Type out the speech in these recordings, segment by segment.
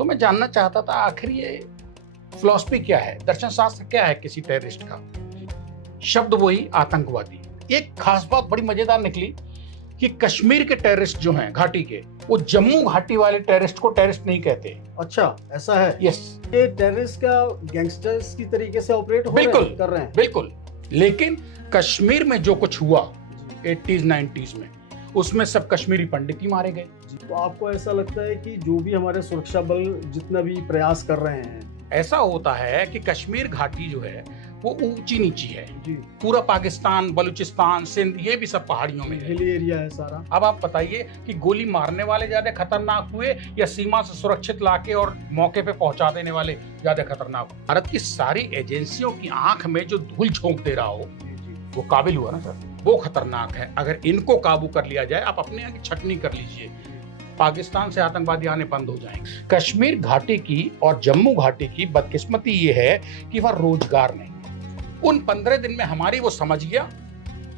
तो मैं जानना चाहता था आखिर ये फिलॉसफी क्या है, दर्शन शास्त्र क्या है किसी टेररिस्ट का। शब्द वही आतंकवादी। एक खास बात बड़ी मजेदार निकली कि कश्मीर के टेररिस्ट जो हैं घाटी के, वो जम्मू घाटी वाले टेररिस्ट को टेररिस्ट नहीं कहते। अच्छा, ऐसा है? यस, ये टेररिस्ट का गैंगस्टर्स की तरीके से ऑपरेट हो बिल्कुल कर रहे हैं। बिल्कुल। लेकिन कश्मीर में जो कुछ हुआ 80s 90s में, उसमें सब कश्मीरी पंडित ही मारे गए। तो आपको ऐसा लगता है कि जो भी हमारे सुरक्षा बल जितना भी प्रयास कर रहे हैं, ऐसा होता है कि कश्मीर घाटी जो है वो ऊंची नीची है जी, पूरा पाकिस्तान, बलूचिस्तान, सिंध, ये भी सब पहाड़ियों में है। हिली एरिया है सारा। अब आप बताइए कि गोली मारने वाले ज्यादा खतरनाक हुए या सीमा से सुरक्षित लाके और मौके पे पहुंचा देने वाले ज्यादा खतरनाक हुए? भारत की सारी एजेंसियों की आंख में जो धूल झोंक दे रहा हो, वो काबिल हुआ ना सर, वो खतरनाक है। अगर इनको काबू कर लिया जाए, आप अपने यहाँ की छटनी कर लीजिए, पाकिस्तान से आतंकवादी आने बंद हो जाएंगे। कश्मीर घाटी की और जम्मू घाटी की बदकिस्मती ये है कि वह रोजगार नहीं। उन 15 दिन में हमारी वो समझ गया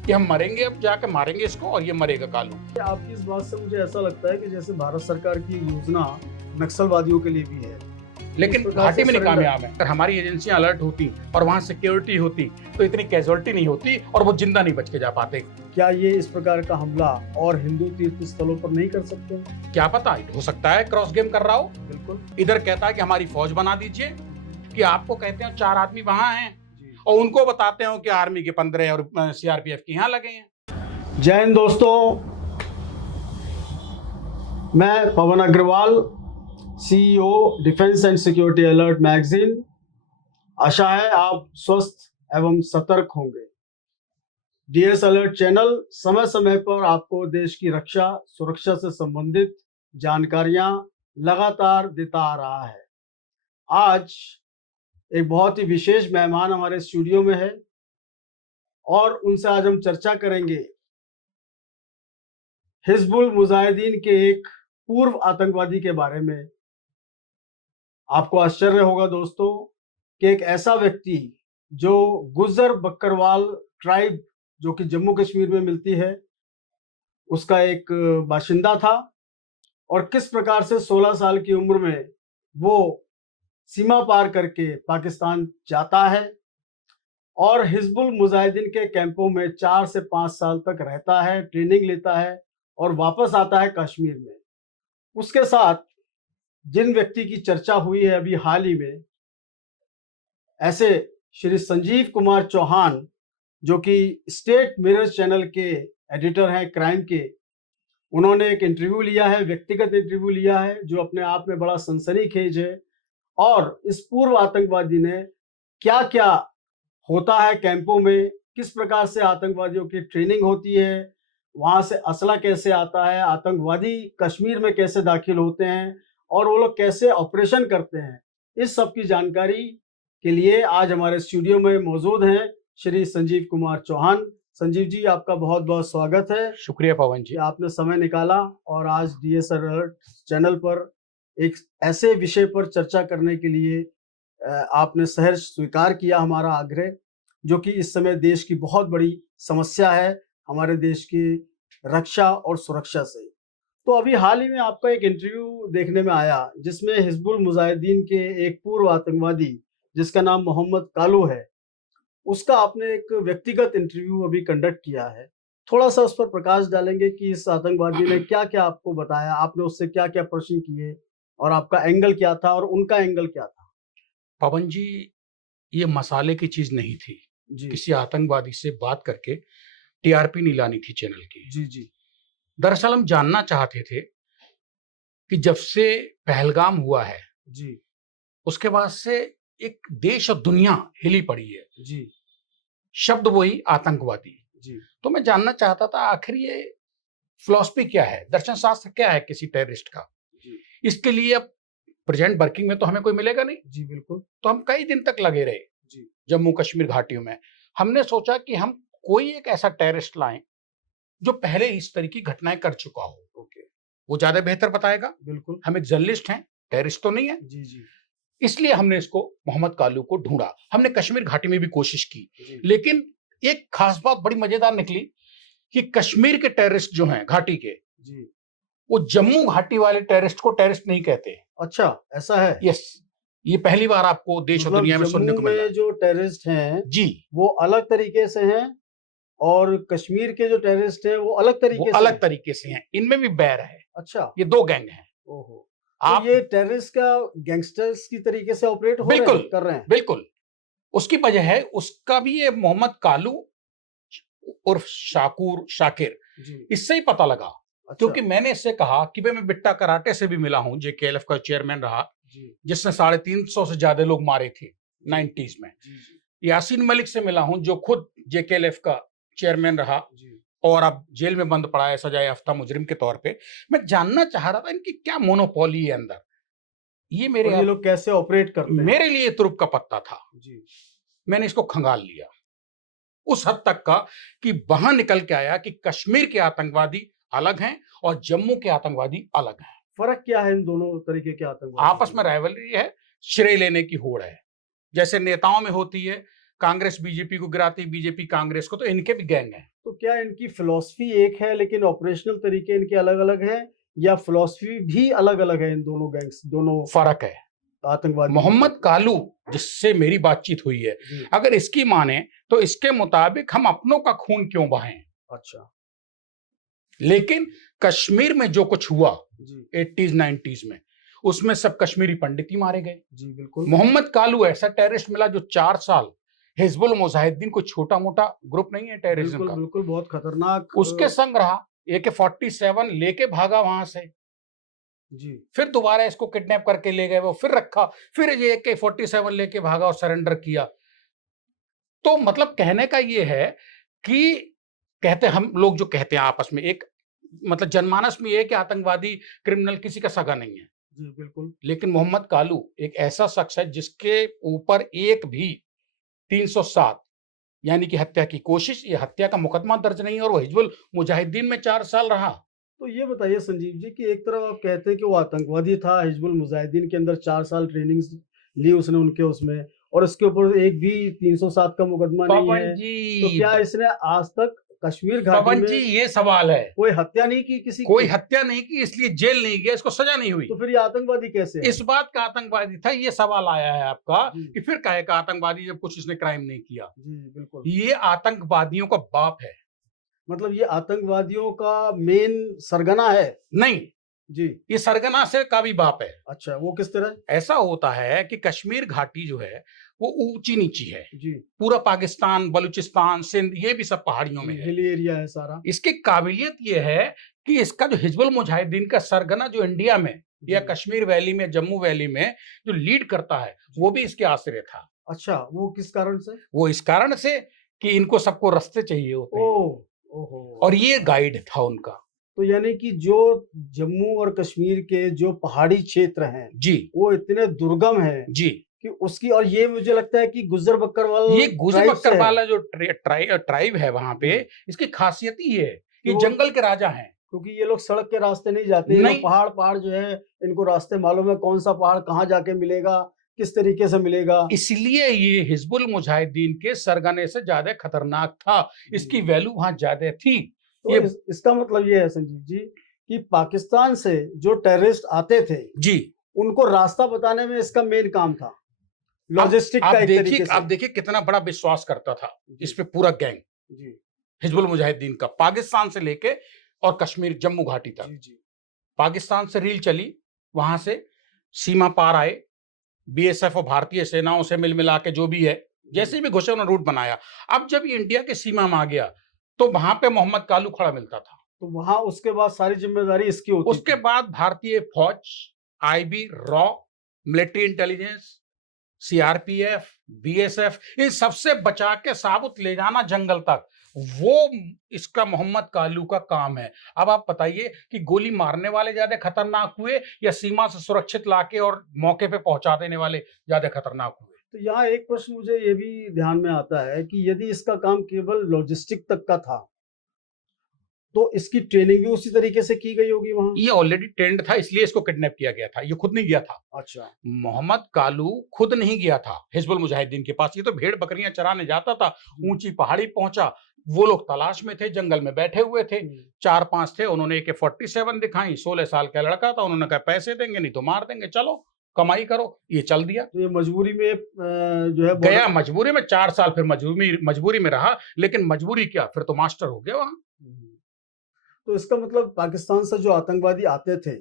कि हम मरेंगे, अब जाके मारेंगे इसको और ये मरेगा कालू। आपकी इस बात से मुझे ऐसा लगता है कि जैसे भारत सरकार की योजना नक्सलवादियों के लिए भी है, लेकिन घाटी में नहीं कामयाब है। अगर हमारी एजेंसियां अलर्ट होती और वहां सिक्योरिटी होती तो इतनी कैजुअलिटी नहीं होती और वो जिंदा नहीं बच के जा पाते। क्या ये इस प्रकार का हमला और हिंदू तीर्थ स्थलों पर नहीं कर सकते? क्या पता, हो सकता है क्रॉस गेम कर रहा हो। बिल्कुल। इधर कहता है कि हमारी फौज बना दीजिए, कि आपको कहते हैं 4 आदमी वहां हैं और उनको बताते हो कि आर्मी के 15 और सीआरपीएफ के यहाँ लगे हैं। जय हिंद दोस्तों, मैं Pavan Agarwal, CEO defence and security alert magazine. आशा है आप स्वस्थ एवं सतर्क होंगे। डीएस अलर्ट चैनल समय समय पर आपको देश की रक्षा सुरक्षा से संबंधित जानकारियां लगातार देता आ रहा है। आज एक बहुत ही विशेष मेहमान हमारे स्टूडियो में है और उनसे आज हम चर्चा करेंगे हिजबुल मुजाहिदीन के एक पूर्व आतंकवादी के बारे में। आपको आश्चर्य होगा दोस्तों कि एक ऐसा व्यक्ति जो गुज्जर बकरवाल ट्राइब, जो कि जम्मू कश्मीर में मिलती है, उसका एक बाशिंदा था और किस प्रकार से 16 साल की उम्र में वो सीमा पार करके पाकिस्तान जाता है और हिजबुल मुजाहिदीन के कैंपों में 4 से 5 साल तक रहता है, ट्रेनिंग लेता है और वापस आता है कश्मीर में। उसके साथ जिन व्यक्ति की चर्चा हुई है अभी हाल ही में, ऐसे श्री संजीव कुमार चौहान, जो कि स्टेट मिरर चैनल के एडिटर हैं क्राइम के, उन्होंने एक इंटरव्यू लिया है, व्यक्तिगत इंटरव्यू लिया है, जो अपने आप में बड़ा सनसनीखेज है। और इस पूर्व आतंकवादी ने क्या क्या होता है कैंपों में, किस प्रकार से आतंकवादियों की ट्रेनिंग होती है, वहां से असला कैसे आता है, आतंकवादी कश्मीर में कैसे दाखिल होते हैं और वो लोग कैसे ऑपरेशन करते हैं, इस सब की जानकारी के लिए आज हमारे स्टूडियो में मौजूद हैं श्री संजीव कुमार चौहान। संजीव जी, आपका बहुत बहुत स्वागत है। शुक्रिया पवन जी, आपने समय निकाला और आज डीएस अलर्ट चैनल पर एक ऐसे विषय पर चर्चा करने के लिए आपने सहर्ष स्वीकार किया हमारा आग्रह, जो कि इस समय देश की बहुत बड़ी समस्या है, हमारे देश की रक्षा और सुरक्षा से। तो अभी हाल ही में आपका एक इंटरव्यू देखने में आया जिसमें हिजबुल मुजाहिदीन के एक पूर्व आतंकवादी, जिसका नाम मोहम्मद कालू है, उसका आपने एक व्यक्तिगत इंटरव्यू अभी कंडक्ट किया है। थोड़ा सा उस पर प्रकाश डालेंगे कि इस आतंकवादी ने क्या क्या आपको बताया, आपने उससे क्या क्या प्रश्न किए और आपका एंगल क्या था और उनका एंगल क्या था? पवन जी, ये मसाले की चीज नहीं थी। जी किसी आतंकवादी से बात करके टीआरपी नहीं लानी थी चैनल की। जी जी दरअसल हम जानना चाहते थे कि जब से पहलगाम हुआ है, जी उसके बाद से एक देश और दुनिया हिली पड़ी है। जी शब्द वही आतंकवादी। जी तो मैं जानना चाहता था आखिर ये फिलॉसफी क्या है, दर्शन शास्त्र क्या है किसी टेररिस्ट का। जी इसके लिए अब प्रेजेंट वर्किंग में तो हमें कोई मिलेगा नहीं। जी बिल्कुल। तो हम कई दिन तक लगे रहे जी जम्मू कश्मीर घाटियों में। हमने सोचा कि हम कोई एक ऐसा टेररिस्ट लाएं जो पहले इस तरह की घटनाएं कर चुका हो। ओके, वो ज्यादा बेहतर बताएगा। बिल्कुल। हम एक जर्नलिस्ट हैं, टेररिस्ट तो नहीं है। जी जी इसलिए हमने इसको मोहम्मद कालू को ढूंढा। हमने कश्मीर घाटी में भी कोशिश की, जी लेकिन एक खास बात बड़ी मजेदार निकली कि कश्मीर के टेररिस्ट जो हैं घाटी के, जी वो जम्मू घाटी वाले टेररिस्ट को टेररिस्ट नहीं कहते। अच्छा, ऐसा है। यस, ये पहली बार आपको देश और मतलब दुनिया में सुनने जम्मू को मिल रहा में है। जो टेररिस्ट हैं जी, वो अलग तरीके से हैं और कश्मीर के जो टेररिस्ट हैं वो अलग वो तरीके से अलग हैं। तरीके से हैं, इनमें भी बैर है। अच्छा, ये दो गैंग हैं। ओहो, तो आप ये टेररिस्ट का गैंगस्टर्स की तरीके से ऑपरेट हो रहे हैं, बिल्कुल कर रहे हैं। बिल्कुल, उसकी वजह है उसका भी ये मोहम्मद कालू उर्फ शाकुर शाकिर, जी, इससे ही पता लगा। अच्छा, क्योंकि मैंने इससे कहा कि भाई मैं बिट्टा कराटे से भी मिला हूं, जेकेएलएफ का चेयरमैन रहा, जी, जिसने 350 से ज्यादा लोग मारे थे जी, 90s में। जी, जी, यासीन मलिक से मिला हूं, जो खुद जेकेएलएफ का चेयरमैन रहा जी, और अब जेल में बंद पड़ा है सजाए याफ्ता मुजरिम के तौर पे। मैं जानना चाह रहा था इनकी क्या मोनोपोली है अंदर। ये और ये लोग कैसे ऑपरेट करते हैं। मेरे लिए तुरुप का पत्ता था। जी, मैंने इसको खंगाल लिया उस हद तक का कि वहां निकल के आया कि कश्मीर के आतंकवादी अलग हैं और जम्मू के आतंकवादी अलग हैं। फर्क क्या है इन दोनों तरीके के आतंकवाद आपस में राइवलरी है, श्रेय लेने की होड़ है, जैसे नेताओं में होती है। कांग्रेस बीजेपी को गिराती, बीजेपी कांग्रेस को, तो इनके भी गैंग हैं। तो क्या इनकी फिलॉसफी एक है लेकिन ऑपरेशनल तरीके इनके अलग अलग हैं या फिलॉसफी भी अलग अलग है इन दोनों गैंग्स, दोनों फर्क है। आतंकवादी। मोहम्मद कालू जिससे मेरी बातचीत हुई है, जी, अगर इसकी माने तो इसके मुताबिक हम अपनों का खून क्यों बहाएं। अच्छा, लेकिन कश्मीर में जो कुछ हुआ जी, 80s 90s में, उसमें सब कश्मीरी पंडित ही मारे गए। जी, बिल्कुल, मोहम्मद कालू ऐसा टेररिस्ट मिला जो 4 साल, हिजबुल मुजाहिदीन को छोटा मोटा ग्रुप नहीं है टेररिज्म बिल्कुल, का, बिल्कुल, बहुत खतरनाक। उसके संग रहा। AK-47 लेके भागा वहां से, जी, फिर दोबारा इसको किडनैप करके ले गए, वो फिर रखा, फिर ये AK-47 लेके भागा और सरेंडर किया। तो मतलब कहने का ये है कि कहते हम लोग जो कहते हैं आपस में, एक मतलब जनमानस में ये कि आतंकवादी क्रिमिनल किसी का सगा नहीं है। जी, बिल्कुल, लेकिन मोहम्मद कालू एक ऐसा शख्स है जिसके ऊपर एक भी 307 यानी कि हत्या की कोशिश या हत्या का मुकदमा दर्ज नहीं है, और वो हिजबुल मुजाहिदीन में 4 साल रहा। तो ये बताइए संजीव जी कि एक तरफ आप कहते हैं कि वो आतंकवादी था, हिजबुल मुजाहिदीन के अंदर 4 साल ट्रेनिंग ली उसने उनके उसमें, और उसके ऊपर एक भी 307 का मुकदमा नहीं पवन है। जी, तो क्या इसने आज तक कश्मीर घाटी पवन जी, में ये सवाल है। कोई हत्या नहीं की किसी कोई की? हत्या नहीं की, इसलिए जेल नहीं गया, इसको सजा नहीं हुई। तो फिर ये आतंकवादी कैसे है? इस बात का आतंकवादी था, ये सवाल आया है आपका जी, कि फिर कहेगा आतंकवादी जब कुछ इसने क्राइम नहीं किया। जी, बिल्कुल। ये आतंकवादियों का बाप है। मतलब ये आतंकवादियों का मेन सरगना है? नहीं, जी, ये सरगना से का भी बाप है। अच्छा, वो किस तरह? ऐसा होता है कि कश्मीर घाटी जो है वो ऊंची नीची है। जी, पूरा पाकिस्तान, बलूचिस्तान, सिंध, ये भी सब पहाड़ियों में जी, है। हिली एरिया है सारा। इसकी काबिलियत ये है कि इसका जो हिजबुल मुजाहिदीन का सरगना जो इंडिया में या जी, कश्मीर वैली में, जम्मू वैली में जो लीड करता है, वो भी इसके आश्रय था। अच्छा, वो किस कारण से? वो इस कारण से कि इनको सबको रास्ते चाहिए होते हैं, ओह! ओहो! और ये गाइड था उनका। तो यानी कि जो जम्मू और कश्मीर के जो पहाड़ी क्षेत्र हैं, जी, वो इतने दुर्गम हैं जी। कि उसकी, और ये मुझे लगता है कि गुज्जर बकरवाल ये गुजर ट्राइब से बक्कर है। वाला जो ट्राइब है वहां पे, जी, इसकी खासियत ही है, ये वो जंगल के राजा हैं। क्योंकि ये लोग सड़क के रास्ते नहीं जाते, ये लोग नहीं, पहाड़ जो है, इनको रास्ते मालूम है कौन सा पहाड़ कहाँ जाके मिलेगा, किस तरीके से मिलेगा। इसलिए ये हिजबुल मुजाहिदीन के सरगने से ज्यादा खतरनाक था, इसकी जी। वैल्यू वहां ज्यादा थी। तो ये इसका मतलब ये है संजीव जी कि पाकिस्तान से जो टेररिस्ट आते थे, जी, उनको रास्ता बताने में इसका मेन काम था, अब लॉजिस्टिक का एक तरीके से। आप देखिए कितना बड़ा विश्वास करता था जी, इस पे पूरा गैंग जी, हिजबुल मुजाहिदीन का, पाकिस्तान से लेके और कश्मीर जम्मू घाटी तक। जी, जी, पाकिस्तान से रील चली, वहां से सीमा पार आए, बीएसएफ और भारतीय सेनाओं से मिल मिला के जो भी है, जैसे भी घुसे उन्होंने रूट बनाया। अब जब ये इंडिया के सीमा में आ गया तो वहां पे मोहम्मद कालू खड़ा मिलता था। तो वहां उसके बाद सारी जिम्मेदारी इसकी होती उसके थी। बाद भारतीय फौज, आईबी, रॉ, मिलिट्री इंटेलिजेंस, सीआरपीएफ, बीएसएफ, इन सबसे बचा के साबुत ले जाना जंगल तक, वो इसका मोहम्मद कालू का काम है। अब आप बताइए कि गोली मारने वाले ज्यादा खतरनाक हुए या सीमा से सुरक्षित लाके और मौके पे पहुंचा देने वाले ज्यादा खतरनाक हुए। तो यहाँ एक प्रश्न मुझे ये भी ध्यान में आता है कि यदि इसका काम केवल लॉजिस्टिक तक का था, तो इसकी ट्रेनिंग भी उसी तरीके से की गई होगी वहां। ये ऑलरेडी ट्रेंड था, इसलिए इसको किडनैप किया गया था, ये खुद नहीं गया था। अच्छा, मोहम्मद कालू खुद नहीं गया था हिजबुल मुजाहिदीन के पास, ये तो भेड़ बकरियां चराने जाता था, ऊंची पहाड़ी पहुंचा, वो लोग तलाश में थे, जंगल में बैठे हुए थे, 4-5 थे, उन्होंने AK-47 दिखाई, 16 साल का लड़का था, उन्होंने कहा पैसे देंगे नहीं तो मार देंगे, चलो कमाई करो, ये चल दिया। तो ये मजबूरी में जो है गया मजबूरी में, 4 साल फिर मजबूरी में रहा, लेकिन मजबूरी क्या, फिर तो मास्टर हो गया वहां। तो इसका मतलब पाकिस्तान से जो आतंकवादी आते थे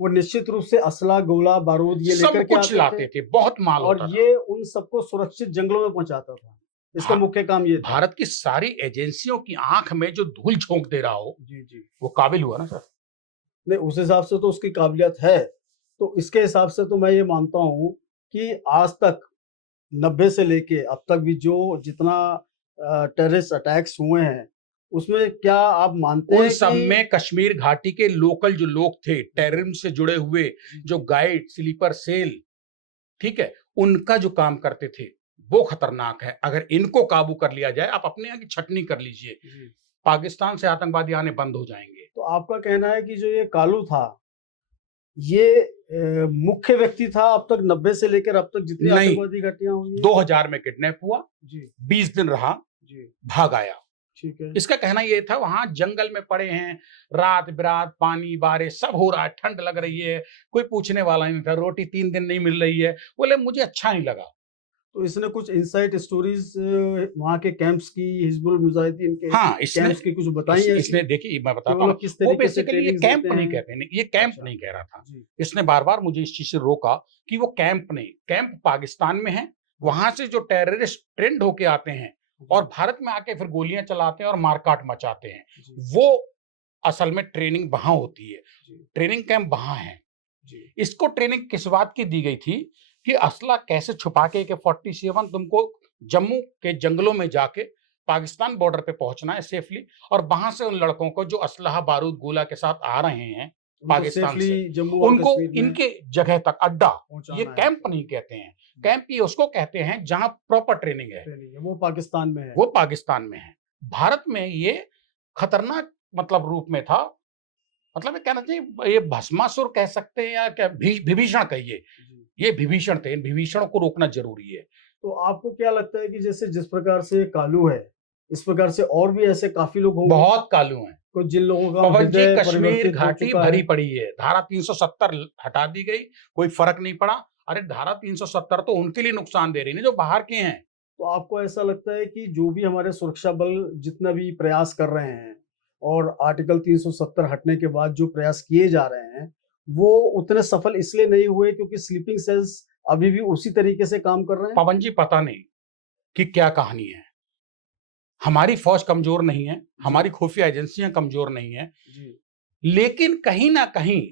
वो निश्चित रूप से असला, गोला, बारूद ये सब लेकर के कुछ आते लाते थे, बहुत माल और होता था। ये उन सबको सुरक्षित जंगलों में पहुंचाता था। इसका भा- मुख्य काम ये था। भारत की सारी एजेंसियों की आंख में जो धूल झोंक दे रहा हो, जी जी। वो काबिल हुआ ना सर। नहीं, उस हिसाब से तो उसकी काबिलियत है। तो इसके हिसाब से तो मैं ये मानता हूँ कि आज तक 90 से लेके अब तक भी जो जितना टेररिस्ट अटैक्स हुए हैं, उसमें क्या आप मानते उन हैं सब कि में कश्मीर घाटी के लोकल जो लोग थे, टेररिज्म से जुड़े हुए, जो गाइड, स्लीपर सेल, ठीक है, उनका जो काम करते थे वो खतरनाक है। अगर इनको काबू कर लिया जाए, आप अपने यहाँ की छटनी कर लीजिए, पाकिस्तान से आतंकवादी आने बंद हो जाएंगे। तो आपका कहना है कि जो ये कालू था, ये मुख्य व्यक्ति था अब तक 90 से लेकर अब तक जितनी नहीं, आतंकवादी घटनाएं हुई हैं? 2000 में किडनैप हुआ, जी 20 दिन रहा, जी। भाग आया। ठीक है। इसका कहना ये था वहां जंगल में पड़े हैं, रात बिरात पानी बारिश सब हो रहा है, ठंड लग रही है, कोई पूछने वाला नहीं था, रोटी 3 दिन नहीं मिल रही है, बोले मुझे अच्छा नहीं लगा। तो इसने कुछ इनसाइट स्टोरीज वहाँ के कैंप्स की, हिजबुल मुजाहिदीन के हाँ, इसने कैंप्स की कुछ बताई है इसने देखिए मैं कि बताता वो हूँ, लोग किस वो तरीके से बेसिकली ये ट्रेनिंग कैंप देते नहीं हैं? कहते नहीं, ये कैंप अच्छा। नहीं कह रहा था। जी इसने बार बार मुझे इस चीज से रोका कि वो कैंप नहीं, कैंप पाकिस्तान में है, वहां से जो टेररिस्ट ट्रेंड होके आते हैं और भारत में आके फिर गोलियां चलाते हैं और मारकाट मचाते हैं, जी वो असल में ट्रेनिंग वहां होती है, जी ट्रेनिंग कैंप वहां है। जी इसको ट्रेनिंग किस बात की दी गई थी कि असला कैसे छुपा के AK-47 तुमको जम्मू के जंगलों में जाके पाकिस्तान बॉर्डर पे पहुंचना है सेफली, और वहां से उन लड़कों को जो असलहा बारूद गोला के साथ आ रहे हैं उनको पाकिस्तान सेफली से, जम्मू और उनको कश्मीर में इनके जगह तक अड्डा, ये पहुंचाना है। कैंप नहीं कहते हैं, कैंप ये उसको कहते हैं जहां प्रॉपर ट्रेनिंग है, ट्रेनिंग है वो पाकिस्तान में है। वो पाकिस्तान में है। भारत में ये खतरनाक मतलब रूप में था, मतलब ये कहना चाहिए ये भस्मासुर कह सकते हैं या क्या विभीषण कहिए, जी। ये विभीषण थे, इन विभीषणों को रोकना जरूरी है। तो आपको क्या लगता है कि जैसे जिस प्रकार से कालू है, इस प्रकार से और भी ऐसे काफी लोग होंगे बहुत कालू हैं कुछ जिन लोगों का पवन जी, हृदय कश्मीर परिवर्तित हो घाटी चुका भरी है? पड़ी है, धारा 370 हटा दी गई, कोई फर्क नहीं पड़ा। अरे धारा 370 तो उनके लिए नुकसान दे रही है जो बाहर के हैं। तो आपको ऐसा लगता है कि जो भी हमारे सुरक्षा बल जितना भी प्रयास कर रहे हैं और आर्टिकल 370 हटने के बाद जो प्रयास किए जा रहे हैं, वो उतने सफल इसलिए नहीं हुए क्योंकि स्लीपिंग सेल्स अभी भी उसी तरीके से काम कर रहे हैं? पवन जी पता नहीं कि क्या कहानी है, हमारी फौज कमजोर नहीं है, हमारी खुफिया एजेंसियां कमजोर नहीं है, जी लेकिन कहीं ना कहीं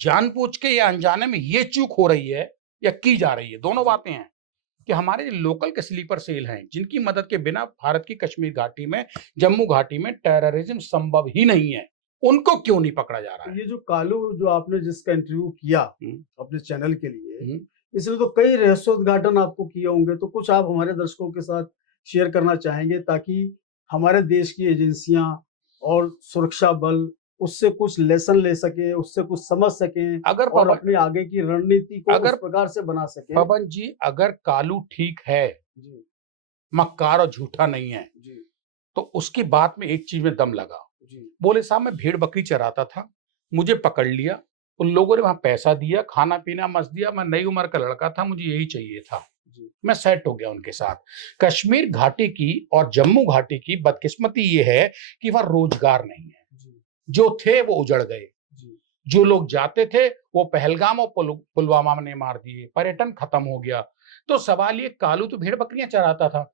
जानबूझ के या अनजाने में ये चूक हो रही है या की जा रही है, दोनों बातें हैं कि हमारे लोकल के स्लीपर सेल हैं जिनकी मदद के बिना भारत की कश्मीर घाटी में, जम्मू घाटी में टेररिज्म संभव ही नहीं है, उनको क्यों नहीं पकड़ा जा रहा तो है? ये जो कालू जो आपने जिसका इंटरव्यू किया हम्म, अपने चैनल के लिए, हम्म। इसमें तो कई रहस्योद्घाटन आपको किए होंगे, तो कुछ आप हमारे दर्शकों के साथ शेयर करना चाहेंगे ताकि हमारे देश की एजेंसियां और सुरक्षा बल उससे कुछ लेसन ले सकें, उससे कुछ समझ सकें अगर और पवन अपनी आगे की रणनीति को अगर उस प्रकार से बना सकें? पवन जी, अगर कालू ठीक है, जी मक्कार और झूठा नहीं है, जी तो उसकी बात में एक चीज में दम लगा। जी बोले साहब मैं भेड़ बकरी चराता था, मुझे पकड़ लिया, उन लोगों ने वहां पैसा दिया, खाना पीना मस्त दिया, मैं नई उम्र का लड़का था, मुझे यही चाहिए था, जी मैं सेट हो गया उनके साथ। कश्मीर घाटी की और जम्मू घाटी की बदकिस्मती ये है कि वहां रोजगार नहीं है, जी जो थे वो उजड़ गए, जी जो लोग जाते थे वो पहलगाम और पुलवामा ने मार दिए, पर्यटन खत्म हो गया। तो सवाल ये, कालू तो भेड़ बकरियां चराता था,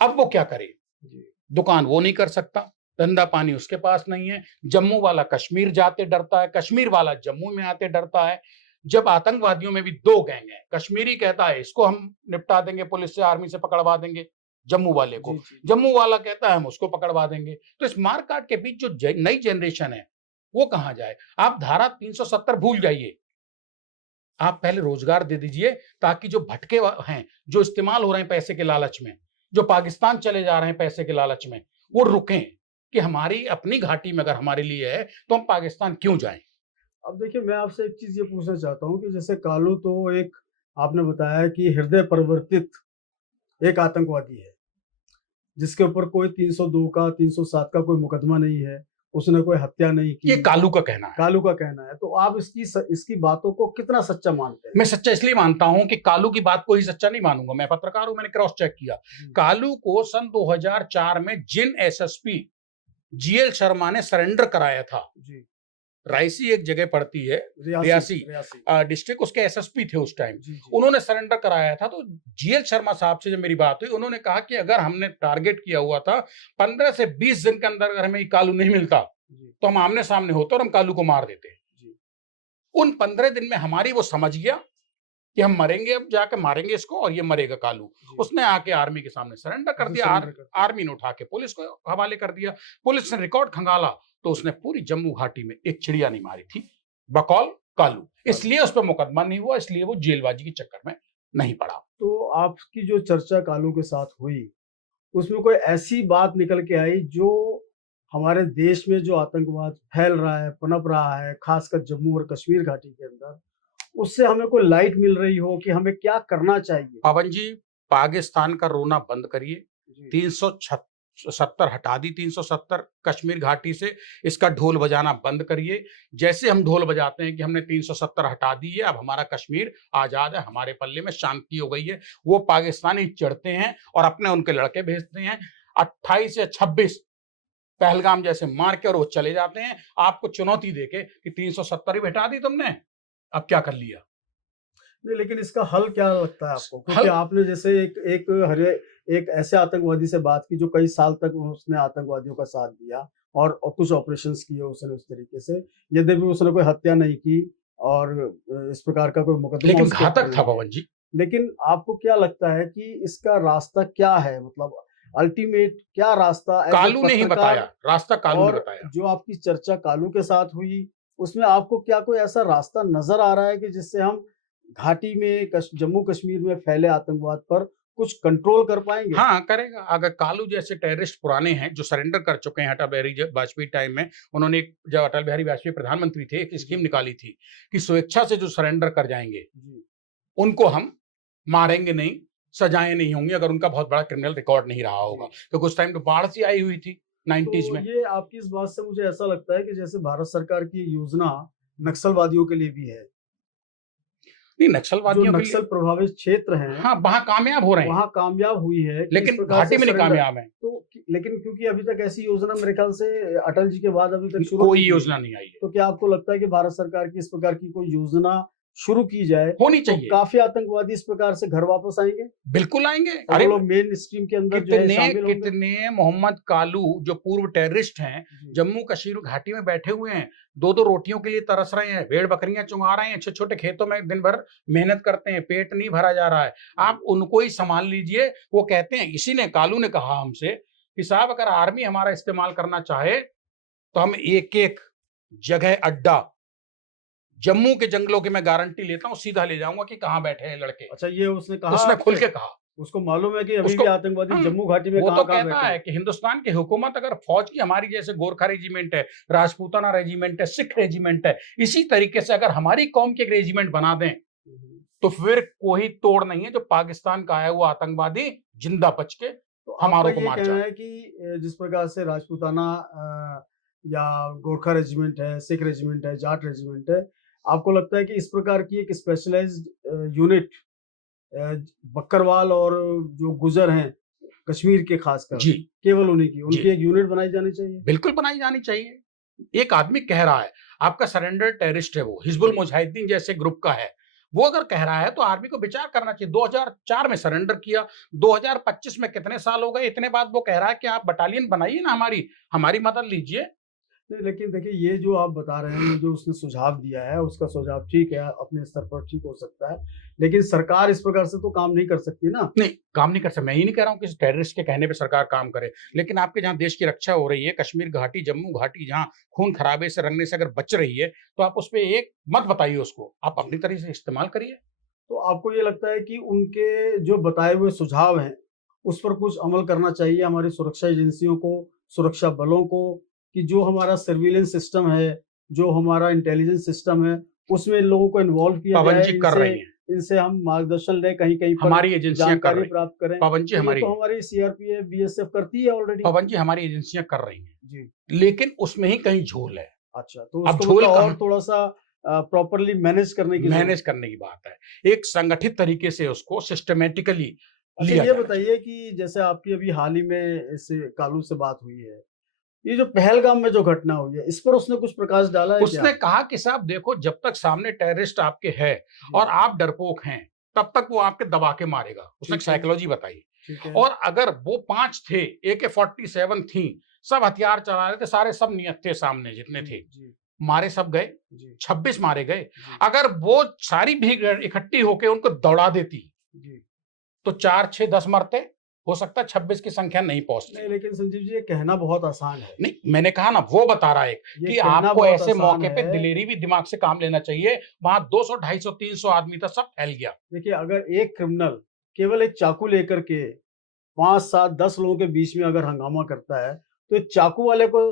अब वो क्या करे? जी दुकान वो नहीं कर सकता, धंधा पानी उसके पास नहीं है, जम्मू वाला कश्मीर जाते डरता है, कश्मीर वाला जम्मू में आते डरता है। जब आतंकवादियों में भी दो गैंग है, कश्मीरी कहता है इसको हम निपटा देंगे, पुलिस से आर्मी से पकड़वा देंगे जम्मू वाले को, जी जी जम्मू वाला कहता है हम उसको पकड़वा देंगे। तो इस मारकाट के बीच जो नई जनरेशन है वो कहां जाए? आप धारा 370 भूल जाइए, आप पहले रोजगार दे दीजिए ताकि जो भटके हैं, जो इस्तेमाल हो रहे हैं पैसे के लालच में, जो पाकिस्तान चले जा रहे हैं पैसे के लालच में, वो रुकें कि हमारी अपनी घाटी में अगर हमारे लिए है तो हम पाकिस्तान क्यों जाएं? अब देखिए मैं आपसे एक चीज ये पूछना चाहता हूँ कि जैसे कालू तो एक आपने बताया कि हृदय परिवर्तित एक आतंकवादी है, जिसके ऊपर कोई 302 का 307 का कोई मुकदमा नहीं है, उसने कोई हत्या नहीं ये की, कालू का कहना है। कालू का कहना है। तो आप इसकी बातों को कितना सच्चा मानते हैं? मैं सच्चा इसलिए मानता हूं कि कालू की बात को ही सच्चा नहीं मानूंगा। मैं पत्रकार हूं, मैंने क्रॉस चेक किया। कालू को सन 2004 में जिन एसएसपी जीएल शर्मा ने सरेंडर कराया था, जी, रायसी एक जगह पड़ती है, रियासी डिस्ट्रिक्ट, उसके एसएसपी थे उस टाइम, उन्होंने सरेंडर कराया था। तो जीएल शर्मा साहब से जब मेरी बात हुई, उन्होंने कहा कि अगर हमने टारगेट किया हुआ था 15 से 20 दिन के अंदर अगर हमें कालू नहीं मिलता तो हम आमने सामने होते और हम कालू को मार देते। उन 15 दिन में हमारी वो समझ गया कि हम मरेंगे, अब जाके मारेंगे इसको और ये मरेगा कालू। उसने आके आर्मी के सामने सरेंडर कर दिया। आर्मी ने उठा के पुलिस को हवाले कर दिया। पुलिस ने रिकॉर्ड खंगाला तो उसने पूरी जम्मू घाटी में एक चिड़िया नहीं मारी थी बकौल कालू। इसलिए उस पर मुकदमा नहीं हुआ, इसलिए वो जेलबाजी के चक्कर में नहीं पड़ा। तो आपकी जो चर्चा कालू के साथ हुई, उसमें कोई ऐसी बात निकल के आई जो हमारे देश में जो आतंकवाद फैल रहा है, पनप रहा है, खासकर जम्मू और कश्मीर घाटी के अंदर, उससे हमें कोई लाइट मिल रही हो कि हमें क्या करना चाहिए? पवन जी, पाकिस्तान का रोना बंद करिए। 370 हटा दी, 370 कश्मीर घाटी से। इसका ढोल बजाना बंद करिए। जैसे हम ढोल बजाते हैं कि हमने 370 हटा दी है, अब हमारा कश्मीर आजाद है, हमारे पल्ले में शांति हो गई है, वो पाकिस्तानी चढ़ते हैं और अपने उनके लड़के भेजते हैं 28 या 26 पहलगाम जैसे मार के, और वो चले जाते हैं आपको चुनौती देके कि 370 ही हटा दी तुमने, अब क्या कर लिया। नहीं, लेकिन इसका हल क्या लगता है आपको? क्योंकि आपने जैसे एक ऐसे आतंकवादी से बात की जो कई साल तक उसने आतंकवादियों का साथ दिया और कुछ ऑपरेशंस किए उसने उस तरीके से, यद्यपि उसने कोई हत्या नहीं की और इस प्रकार का कोई मुकदमा, लेकिन घातक था पवन जी। लेकिन आपको क्या लगता है कि इसका रास्ता क्या है? मतलब अल्टीमेट क्या रास्ता? कालू ने ही बताया रास्ता, कालू ने बताया। जो आपकी चर्चा कालू के साथ हुई, उसमें आपको क्या कोई ऐसा रास्ता नजर आ रहा है कि जिससे हम घाटी में जम्मू कश्मीर में फैले आतंकवाद पर कुछ कंट्रोल कर पाएंगे? हाँ, करेगा। अगर कालू जैसे टेररिस्ट पुराने हैं जो सरेंडर कर चुके हैं, अटल बिहारी वाजपेयी टाइम में उन्होंने, जब अटल बिहारी वाजपेयी प्रधानमंत्री थे, एक स्कीम निकाली थी कि स्वेच्छा से जो सरेंडर कर जाएंगे उनको हम मारेंगे नहीं, सजाएं नहीं होंगी अगर उनका बहुत बड़ा क्रिमिनल रिकॉर्ड नहीं रहा होगा। क्योंकि उस टाइम तो बाढ़ सी आई हुई थी 90s में। ये आपकी इस बात से मुझे ऐसा लगता है कि जैसे भारत सरकार की योजना नक्सलवादियों के लिए भी है। नहीं, नक्सलवादियों के नक्सल प्रभावित क्षेत्र हैं, हाँ, वहां कामयाब हो रहे हैं, वहां कामयाब हुई है, लेकिन घाटी में नहीं कामयाब है। तो लेकिन क्योंकि अभी तक ऐसी योजना मेरे ख्याल से अटल जी के बाद अभी तक शुरू कोई योजना नहीं आई है। तो क्या आपको लगता है कि भारत सरकार की इस प्रकार की कोई योजना शुरू की जाए, होनी चाहिए, तो काफी आतंकवादी इस प्रकार से घर वापस आएंगे? बिल्कुल आएंगे। अरे लोग मेन स्ट्रीम के अंदर जो है शामिल होंगे। कितने मोहम्मद कालू जो पूर्व टेररिस्ट हैं जम्मू कश्मीर घाटी में बैठे हुए हैं, दो रोटियों के लिए तरस रहे हैं, भेड़ बकरियां चुंगा रहे हैं, छोटे छोटे खेतों में दिन भर मेहनत करते हैं, पेट नहीं भरा जा रहा है। आप उनको ही संभाल लीजिए। वो कहते हैं, इसी ने, कालू ने कहा हमसे कि साहब अगर आर्मी हमारा इस्तेमाल करना चाहे तो हम एक एक जगह अड्डा जम्मू के जंगलों की मैं गारंटी लेता हूं, सीधा ले जाऊंगा कि कहां बैठे हैं लड़के। अच्छा, ये उसने कहा? उसने खुल के कहा। उसको मालूम है कि अभी भी आतंकवादी जम्मू घाटी में वो तो कहता है कि हिंदुस्तान की हुकूमत अगर फौज की हमारी जैसे गोरखा रेजिमेंट है, राजपूताना रेजिमेंट है, सिख रेजिमेंट है, इसी तरीके से अगर हमारी कौम के एक रेजिमेंट बना दें तो फिर कोई तोड़ नहीं है जो पाकिस्तान का आया हुआ आतंकवादी जिंदा बच के हमारों को मार जाए। कि जिस प्रकार से राजपूताना या गोरखा रेजिमेंट है, सिख रेजिमेंट है, जाट रेजिमेंट है, आपको लगता है कि इस प्रकार की एक स्पेशलाइज्ड यूनिट बक्करवाल और जो गुजर हैं कश्मीर के खासकर, जी, केवल उनकी एक यूनिट बनाई जानी चाहिए? बिल्कुल बनाई जानी चाहिए। एक आदमी कह रहा है, आपका सरेंडर टेररिस्ट है, वो हिजबुल मुजाहिदीन जैसे ग्रुप का है, वो अगर कह रहा है तो आर्मी को विचार करना चाहिए। 2004 में सरेंडर किया, 2025 में कितने साल हो गए, इतने बाद वो कह रहा है कि आप बटालियन बनाइए ना, हमारी मदद लीजिए। नहीं, लेकिन देखिए, ये जो आप बता रहे हैं, जो उसने सुझाव दिया है, उसका सुझाव ठीक है, अपने स्तर पर ठीक हो सकता है, लेकिन सरकार इस प्रकार से तो काम नहीं कर सकती ना। नहीं, काम नहीं कर सकती। मैं ही नहीं कह रहा हूँ कि टेररिस्ट के कहने पे सरकार काम करे, लेकिन आपके जहाँ देश की रक्षा हो रही है, कश्मीर घाटी, जम्मू घाटी, जहाँ खून खराबे से रंगने से अगर बच रही है, तो आप उस पर एक मत बताइए, उसको आप अपनी तरह से इस्तेमाल करिए। तो आपको ये लगता है कि उनके जो बताए हुए सुझाव हैं, उस पर कुछ अमल करना चाहिए हमारी सुरक्षा एजेंसियों को, सुरक्षा बलों को, कि जो हमारा सर्विलेंस सिस्टम है, जो हमारा इंटेलिजेंस सिस्टम है, उसमें इन लोगों को इन्वॉल्व किया जाए, कर रही हैं। इनसे हम मार्गदर्शन लें, कहीं कहीं पर हमारी एजेंसियां कर जानकारी रही प्राप्त करें? पवन जी, तो ये हमारी तो हमारी सीआरपीएफ, बीएसएफ करती है ऑलरेडी। पवन जी हमारी एजेंसियां कर रही हैं, जी। लेकिन उसमें ही कहीं झोल है। अच्छा, तो अब उसको झोल मतलब और कहाँ? थोड़ा सा प्रॉपरली मैनेज करने की मैनेज जरूरत। करने की बात है, एक संगठित तरीके से उसको सिस्टमेटिकली अच्छा, लिया ये जाना चाहिए। बताइए कि जैसे आपकी अभी हाल ही में इस कालू से बात हुई है, ये जो पहलगाम में जो घटना हुई है, इस पर उसने कुछ प्रकाश डाला है क्या? उसने कहा कि साहब देखो, जब तक सामने टेररिस्ट आपके है जी। और आप डरपोक हैं, तब तक वो आपके दबा के मारेगा। उसने ठीक है। साइकोलॉजी बताई। ठीक है। और अगर वो 5 थे, AK-47 थी, सब हथियार चला रहे थे, सारे सब नियत थे, सामने जितने जी। थे, जी। मारे सब गए, जी। 26 मारे गए। जी। अगर वो सारी भीड़ इकट्ठी होके उनको दौड़ा देती, जी। तो 4, 6, 10 मरते, हो सकता है 26 की संख्या नहीं पहुंचती। नहीं, लेकिन संजीव जी, ये कहना बहुत आसान है। नहीं, मैंने कहा ना, वो बता रहा है ये कि कहना आपको बहुत ऐसे आसान मौके पे है। दिलेरी भी दिमाग से काम लेना चाहिए। वहां 200, 250, 300 आदमी था, सब फैल गया। देखिए, अगर एक क्रिमिनल केवल एक चाकू लेकर के 5, 7, 10 लोगों के बीच में अगर हंगामा करता है, तो एक चाकू वाले को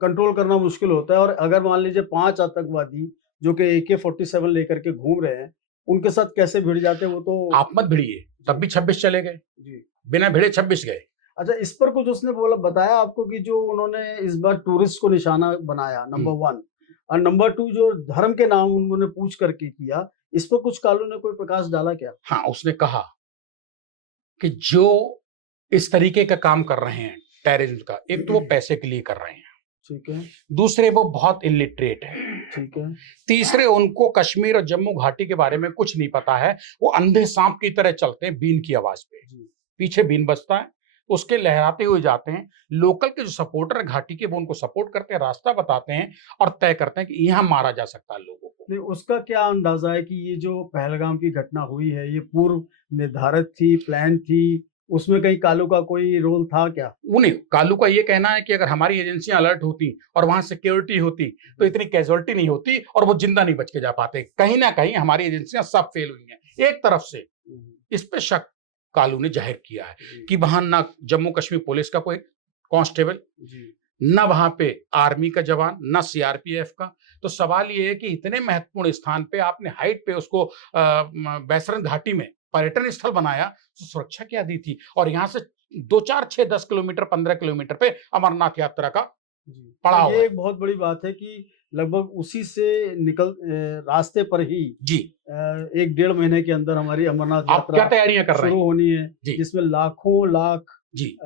कंट्रोल करना मुश्किल होता है। और अगर मान लीजिए 5 आतंकवादी जो कि AK-47 लेकर के घूम रहे हैं, उनके साथ कैसे भिड़ जाते हैं वो तो। आप मत भिड़िए, तब भी 26 चले गए, जी। बिना भिड़े 26 गए। अच्छा, इस पर कुछ उसने बोला, बताया आपको कि जो उन्होंने इस बार टूरिस्ट को निशाना बनाया, नंबर 1, और नंबर 2 जो धर्म के नाम उन्होंने पूछ करके किया, इस पर कुछ कालू ने कोई प्रकाश डाला क्या? हाँ, उसने कहा कि जो इस तरीके का काम कर रहे हैं टेररिज्म का, एक तो वो पैसे के लिए कर रहे हैं, ठीक है। दूसरे वो बहुत इलिटरेट है, ठीक है। तीसरे उनको कश्मीर और जम्मू घाटी के बारे में कुछ नहीं पता है। वो अंधे सांप की तरह चलते हैं बीन की आवाज पे, जी। पीछे बीन बजता है, उसके लहराते हुए जाते हैं। लोकल के जो सपोर्टर है घाटी के, वो उनको सपोर्ट करते हैं, रास्ता बताते हैं और तय करते हैं कि यहाँ मारा जा सकता है लोगों को। नहीं, उसका क्या अंदाजा है कि ये जो पहलगाम की घटना हुई है, ये पूर्व निर्धारित थी, प्लान थी? उसमें कहीं कालू का कोई रोल था क्या? उन्हें कालू का ये कहना है कि अगर हमारी एजेंसियां अलर्ट होती और वहां सिक्योरिटी होती, तो इतनी कैजुअलिटी नहीं होती और वो जिंदा नहीं बच के जा पाते। कहीं ना कहीं हमारी एजेंसियां सब फेल हुई हैं एक तरफ से। इस पे शक कालू ने जाहिर किया है कि वहां ना जम्मू कश्मीर पुलिस का कोई कांस्टेबल, जी। न वहां पे आर्मी का जवान, न सीआरपीएफ का। तो सवाल ये है कि इतने महत्वपूर्ण स्थान पे आपने हाइट पे उसको बैसरन घाटी में पर्यटन स्थल बनाया, तो सुरक्षा क्या दी थी? और यहाँ से 2, 4, 6, 10 किलोमीटर, 15 किलोमीटर पे अमरनाथ यात्रा का जी। पड़ाव ये है। एक बहुत बड़ी बात है कि लगभग उसी से निकल रास्ते पर ही जी, 1 डेढ़ महीने के अंदर हमारी अमरनाथ आप क्या यात्रा तैयारियां कर रहे शुरू हैं? होनी है, जी, जिसमें लाखों लाख जी,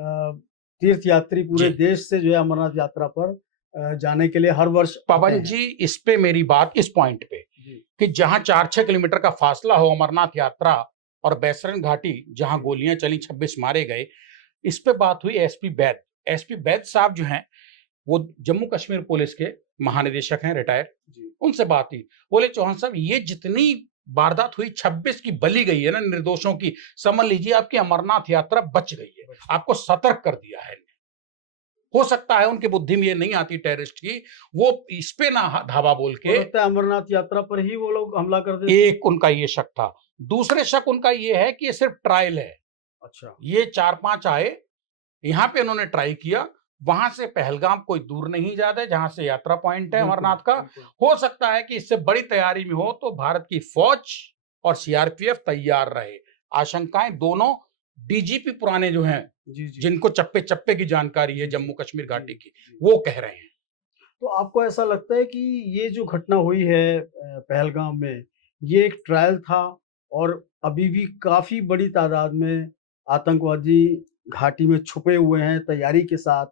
तीर्थ यात्री पूरे जी। देश से जो है अमरनाथ यात्रा पर जाने के लिए हर वर्ष आते पवन हैं। जी, इस पे मेरी बात, इस पॉइंट पे जी। कि जहां 4-6 किलोमीटर का फासला हो अमरनाथ यात्रा और बैसरन घाटी, जहां जी। गोलियां चली, 26 मारे गए, इस पे बात हुई एसपी बैद। एसपी बैद साहब जो हैं, वो जम्मू कश्मीर पुलिस के महानिदेशक हैं, रिटायर। जी। उनसे बात हुई, बोले चौहान साहब, ये जितनी वारदात हुई, 26 की बलि गई है ना निर्दोषों की, समझ लीजिए आपकी अमरनाथ यात्रा बच गई है। आपको सतर्क कर दिया है। हो सकता है उनकी बुद्धि में ये नहीं आती टेररिस्ट की, वो इस पे ना धावा बोल हो के। सकता है अमरनाथ यात्रा पर ही वो लोग हमला कर देते। एक उनका ये शक था। दूसरे शक उनका ये है कि ये सिर्फ ट्रायल है। अच्छा। ये 4-5 आए, यहाँ पे इन्होंने ट्राई किया, वहां से पहलगाम कोई दूर नहीं ज्यादा है, जहां से यात्रा पॉइंट है बिल्कुल, अमरनाथ का। बिल्कुल। हो सकता है कि इससे बड़ी तैयारी में हो तो भारत की फौज और सीआरपीएफ तैयार रहे। आशंकाएं दोनों डीजीपी पुराने जो हैं, जी, जी। जिनको चप्पे चप्पे की जानकारी है जी, जम्मू कश्मीर जी, घाटी की, जी। वो कह रहे हैं। तो आपको ऐसा लगता है कि ये जो घटना हुई है पहलगाम में, ये एक ट्रायल था और अभी भी काफ़ी बड़ी तादाद में आतंकवादी घाटी में छुपे हुए हैं तैयारी के साथ,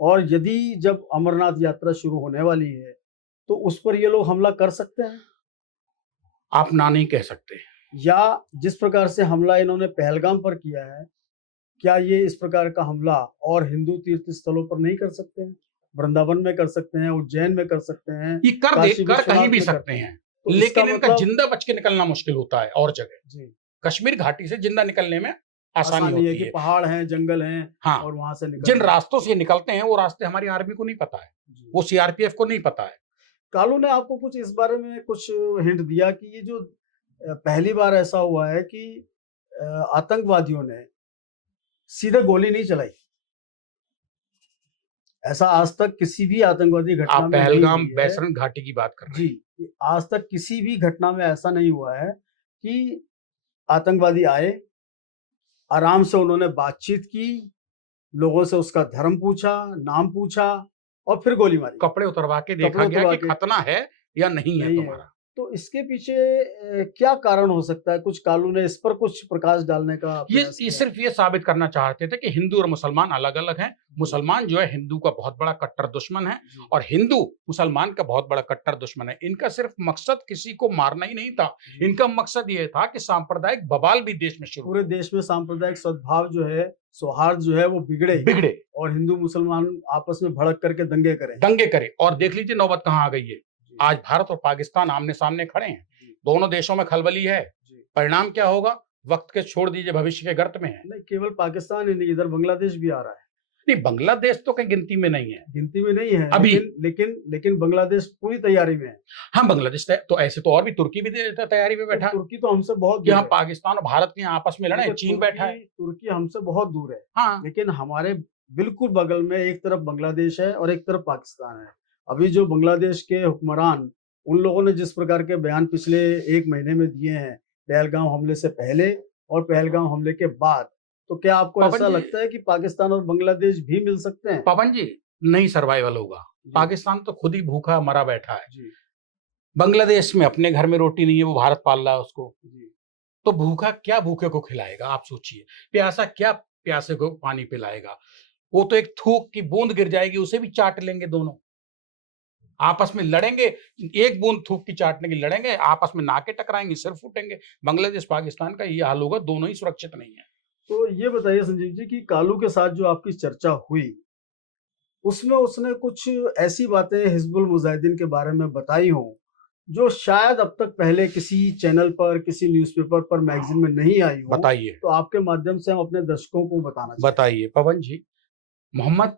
और यदि जब अमरनाथ यात्रा शुरू होने वाली है, तो उस पर ये लोग हमला कर सकते हैं? आप ना नहीं कह सकते। या जिस प्रकार से हमला इन्होंने पहलगाम पर किया है, क्या ये इस प्रकार का हमला और हिंदू तीर्थ स्थलों पर नहीं कर सकते हैं? वृंदावन में कर सकते हैं, उज्जैन में कर सकते हैं, ये काशी कर कहीं विश्वनाथ भी में सकते करते हैं। हैं, तो इसका लेकिन इनका मतलब जिंदा बच के निकलना मुश्किल होता है और जगह। जी, कश्मीर घाटी से जिंदा निकलने में आसानी आसानी है होती कि है। पहाड़ हैं, जंगल हैं हाँ, और वहाँ से निकल जिन जाएँ। रास्तों से ये निकलते हैं, वो रास्ते हमारी आर्मी को नहीं पता है, जी। वो सीआरपीएफ को नहीं पता है। कालू ने आपको कुछ इस बारे में कुछ हिंट दिया कि ये जो पहली बार ऐसा हुआ है कि आतंकवादियों ने सीधे गोली नहीं चलाई। ऐसा आज तक किसी भी आतंकवादी घटना आप में नहीं पहलगाम हुई है। बैसरन घाटी की बात कर रहे जी, हैं। आज तक किसी भी घटना में ऐसा नहीं हुआ है कि आतंकवादी आए, आराम से उन्होंने बातचीत की, लोगों से उसका धर्म पूछा, नाम पूछा और फिर गोली मारी। कपड़े उतरवा के देखा कपड़े गया उतरवा कि के खतना है या नहीं है नहीं है। तुम्हारा। तो इसके पीछे क्या कारण हो सकता है? कुछ कालू ने इस पर कुछ प्रकाश डालने का प्रयास ये किया? सिर्फ ये साबित करना चाहते थे कि हिंदू और मुसलमान अलग अलग हैं। मुसलमान जो है हिंदू का बहुत बड़ा कट्टर दुश्मन है जी, और हिंदू मुसलमान का बहुत बड़ा कट्टर दुश्मन है। इनका सिर्फ मकसद किसी को मारना ही नहीं था, जी। इनका मकसद ये था कि सांप्रदायिक बवाल भी देश में शुरू पूरे देश में सांप्रदायिक सद्भाव जो है, सौहार्द जो है वो बिगड़े और हिंदू मुसलमान आपस में भड़क करके दंगे करे। और देख लीजिए नौबत कहाँ आ गई है। आज भारत और पाकिस्तान आमने सामने खड़े हैं, दोनों देशों में खलबली है। परिणाम क्या होगा वक्त के छोड़ दीजिए, भविष्य के गर्त में है। नहीं, केवल पाकिस्तान ही नहीं, इधर बांग्लादेश भी आ रहा है। नहीं, बांग्लादेश तो कहीं गिनती में नहीं है, गिनती में नहीं है अभी। लेकिन बांग्लादेश पूरी तैयारी में है। हाँ, बांग्लादेश तो ऐसे तो और भी तुर्की भी तैयारी में बैठा है। तुर्की तो हमसे बहुत कि दूर हम है। पाकिस्तान और भारत के आपस में लड़े, देखिए, चीन बैठा है। तुर्की हमसे बहुत दूर है, हाँ, लेकिन हमारे बिल्कुल बगल में एक तरफ बांग्लादेश है और एक तरफ पाकिस्तान है। अभी जो बांग्लादेश के हुक्मरान, उन लोगों ने जिस प्रकार के बयान पिछले 1 महीने में दिए हैं, पहलगाम हमले से पहले और पहलगाम हमले के बाद, तो क्या आपको पवन ऐसा जी- लगता है कि पाकिस्तान और बांग्लादेश भी मिल सकते हैं? पवन जी, नहीं सर्वाइवल होगा। जी, पाकिस्तान तो खुद ही भूखा मरा बैठा है। जी, बांग्लादेश में अपने घर में रोटी नहीं है, वो भारत पाल रहा है उसको। जी, तो भूखा क्या भूखे को खिलाएगा, आप सोचिए। प्यासा क्या प्यासे को पानी पिलाएगा। वो तो एक थूक की बूंद गिर जाएगी, उसे भी चाट लेंगे दोनों। आपस में लड़ेंगे, एक बूंद थूक की चाटने की लड़ेंगे, आपस में नाके टकराएंगे, सिर फूटेंगे। बांग्लादेश पाकिस्तान का ये हाल होगा, दोनों ही सुरक्षित नहीं है। तो ये बताइए संजीव जी कि कालू के साथ जो आपकी चर्चा हुई, उसमें उसने कुछ ऐसी बातें हिजबुल मुजाहिदीन के बारे में बताई हों, जो शायद अब तक पहले किसी चैनल पर, किसी न्यूज़पेपर पर, मैगज़ीन में नहीं आई हों, बताइए। तो आपके माध्यम से हम अपने दर्शकों को बताना चाहेंगे। बताइए पवन जी। मोहम्मद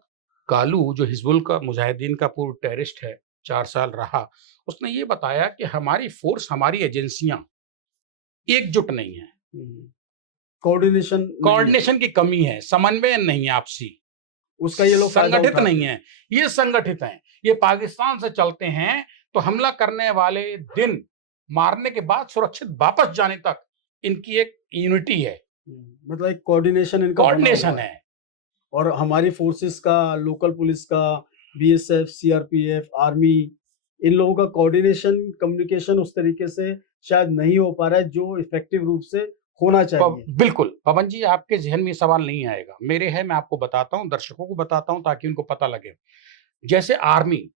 कालू जो हिजबुल का मुजाहिदीन का पूर्व टेररिस्ट है, 4 साल रहा, उसने ये बताया कि हमारी फोर्स, हमारी एजेंसियां एकजुट नहीं है। कोऑर्डिनेशन नहीं है। कोऑर्डिनेशन की कमी है, समन्वय नहीं है आपसी, उसका ये लोग फायदा संगठित उठाते नहीं हैं। है। ये संगठित हैं, ये पाकिस्तान से चलते हैं तो हमला करने वाले दिन मारने के बाद सुरक्षित वापस जाने तक इनकी एक यूनिटी है, मतलब एक कोऑर्डिनेशन इनका बना कोऑर्डिनेशन हुआ है। और हमारी फोर्सेस का, लोकल पुलिस का, बीएसएफ, सीआरपीएफ, आर्मी, इन लोगों का कोऑर्डिनेशन, कम्युनिकेशन उस तरीके से शायद नहीं हो पा रहा है जो इफेक्टिव रूप से होना चाहिए। बिल्कुल पवन जी, आपके जहन में ये सवाल नहीं आएगा, मेरे है, मैं आपको बताता हूं, दर्शकों को बताता हूं ताकि उनको पता लगे। जैसे आर्मी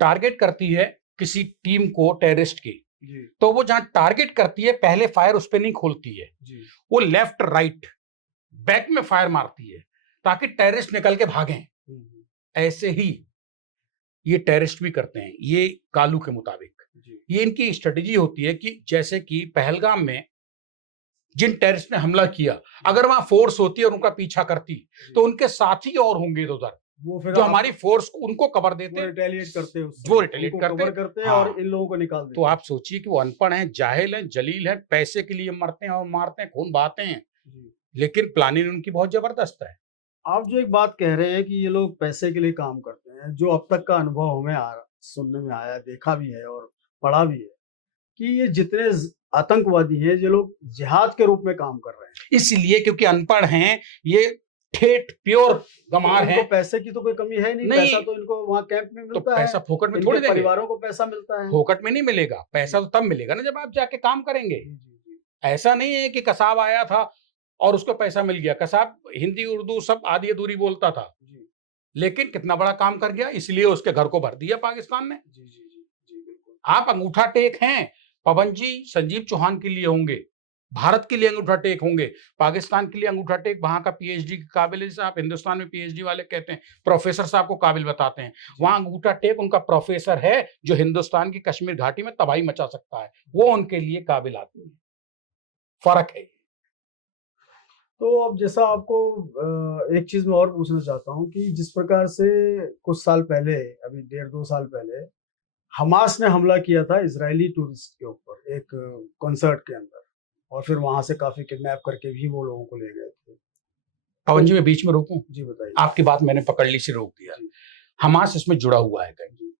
टारगेट करती है किसी टीम को टेररिस्ट की, जी, तो वो जहां टारगेट करती है पहले फायर उस पर नहीं खोलती है, जी, वो लेफ्ट राइट बैक में फायर मारती है ताकि टेररिस्ट निकल के भागें। ऐसे ही ये टेररिस्ट भी करते हैं, ये कालू के मुताबिक। जी, ये इनकी स्ट्रेटेजी होती है कि जैसे कि पहलगाम में जिन टेररिस्ट ने हमला किया, अगर वहां फोर्स होती और उनका पीछा करती तो उनके साथी और होंगे उधर, वो फिर जो हमारी फोर्स उनको कवर देते, रिटेलिएट करते हैं उससे, वो रिटेलिएट उनको करते, कवर करते हैं हाँ। और इन लोगों को निकाल देते तो आप सोचिए कि वो अनपढ़ हैं, जाहिल हैं, जलील हैं, पैसे के लिए मरते हैं और मारते हैं, खून बहाते हैं, हैं। लेकिन प्लानिंग उनकी बहुत जबरदस्त है। आप जो एक बात कह रहे हैं कि ये लोग पैसे के लिए काम करते हैं, जो अब तक का अनुभव हमें सुनने में आया, देखा भी है और पढ़ा भी है कि ये जितने आतंकवादी हैं, ये लोग जिहाद के रूप में काम कर रहे हैं। इसलिए क्योंकि अनपढ़ हैं, ये ठेठ प्योर गंवार इनको हैं। पैसे की तो कोई कमी है नहीं, नहीं, पैसा तो इनको वहाँ कैंप में तो मिलता है, पैसा फोकट में इनके थोड़ी देंगे, परिवारों को पैसा मिलता है। फोकट में नहीं मिलेगा, पैसा तो तब मिलेगा ना जब आप जाके काम करेंगे। जी, जी, जी, ऐसा नहीं है कि कसाब आया था और उसको पैसा मिल गया। कसाब हिंदी उर्दू सब आधी अधूरी बोलता था, जी, लेकिन कितना बड़ा काम कर गया, इसलिए उसके घर को भर दिया पाकिस्तान ने। जी, जी, जी, जी, बिल्कुल। आप अंगूठा टेक हैं पवन जी, संजीव चौहान के लिए होंगे, भारत के लिए अंगूठा टेक होंगे, पाकिस्तान के लिए अंगूठा टेक वहां का पीएचडी के काबिल है। जैसे आप हिंदुस्तान में पीएचडी वाले कहते हैं, प्रोफेसर साहब को काबिल बताते हैं, वहां अंगूठा टेक उनका प्रोफेसर है जो हिंदुस्तान की कश्मीर घाटी में तबाही मचा सकता है, वो उनके लिए काबिल आदमी है। फर्क है। तो अब जैसा आपको एक चीज मैं और पूछना चाहता हूँ कि जिस प्रकार से कुछ साल पहले, अभी 1.5-2 साल पहले, हमास ने हमला किया था इजरायली टूरिस्ट के ऊपर एक कॉन्सर्ट के अंदर, और फिर वहां से काफी किडनैप करके भी वो लोगों को ले गए थे। पवन जी मैं बीच में रोकूं? जी बताइए। आपकी बात मैंने पकड़ ली, से रोक दिया। जी, हमास इसमें जुड़ा हुआ है कहीं? जी,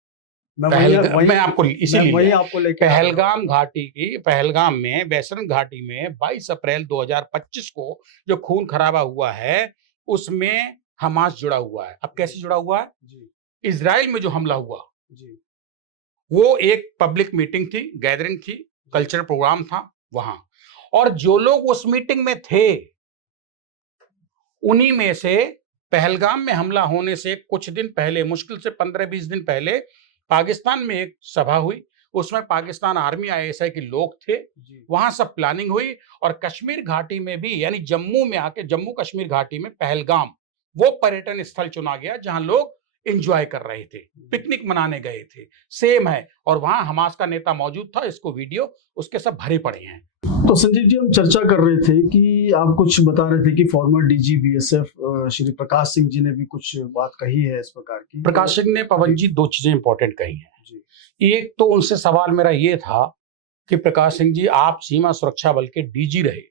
मैं आपको इसीलिए वही आपको लेके आ रहा हूं। पहलगाम में वेस्टर्न घाटी में 22 अप्रैल 2025 को जो खून खराबा हुआ है उसमें हमास जुड़ा हुआ है। अब कैसे जुड़ा हुआ है? जी इजराइल में जो हमला हुआ जी वो एक पब्लिक मीटिंग थी, गैदरिंग थी, कल्चरल प्रोग्राम था वहां, और जो लोग उस मीटिंग में थे उन्हीं में से पहलगाम में हमला होने से कुछ दिन पहले, मुश्किल से 15-20 दिन पहले, पाकिस्तान में एक सभा हुई। उसमें पाकिस्तान आर्मी, आईएसआई के लोग थे। जी वहां सब प्लानिंग हुई और कश्मीर घाटी में भी, यानी जम्मू में आके, जम्मू कश्मीर घाटी में पहलगाम वो पर्यटन स्थल चुना गया जहां लोग एंजॉय कर रहे थे, पिकनिक मनाने गए थे। सेम है, और वहां हमास का नेता मौजूद था। इसको वीडियो उसके सब भरे पड़े हैं। तो संजीव जी, हम चर्चा कर रहे थे कि आप कुछ बता रहे थे कि former DG BSF Shri Prakash Singh ji ने भी कुछ बात कही है इस प्रकार की। प्रकाश सिंह ने, पवन जी, दो चीजें इंपॉर्टेंट कही हैं। जी एक तो उनसे सवाल मेरा ये था कि प्रकाश सिंह जी, आप सीमा सुरक्षा बल के डीजी रहे,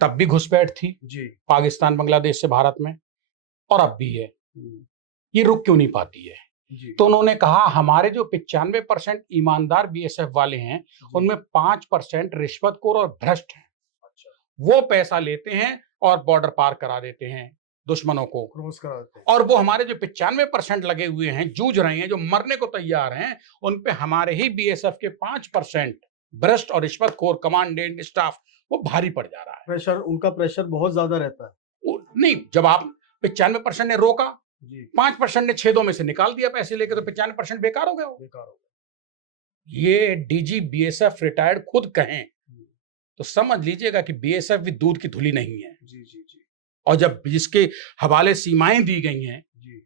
तब भी घुसपैठ थी जी पाकिस्तान बांग्लादेश से भारत में, और अब भी है, ये रुक क्यों नहीं पाती है? जी तो उन्होंने कहा हमारे जो 95% ईमानदार बीएसएफ वाले हैं उनमें 5% रिश्वतखोर और भ्रष्ट हैं। अच्छा, वो पैसा लेते हैं और बॉर्डर पार करा देते हैं दुश्मनों को, क्रॉस करा देते हैं। और वो हमारे जो 95% लगे हुए हैं, जूझ रहे हैं, जो मरने को तैयार हैं, उन पे हमारे ही बीएसएफ के 5% भ्रष्ट और रिश्वतखोर कमांडेंट स्टाफ वो भारी पड़ जा रहा है। प्रेशर, उनका प्रेशर बहुत ज्यादा रहता है। नहीं, जब आप 95% ने रोका, जी 5% ने छेदों में से निकाल दिया पैसे लेके, तो 95% बेकार हो गया। बेकार हो ये डीजी बीएसएफ रिटायर्ड खुद कहें तो समझ लीजिएगा कि बीएसएफ भी दूध की धुली नहीं है। जी जी जी और जब जिसके हवाले सीमाएं दी गई हैं, जी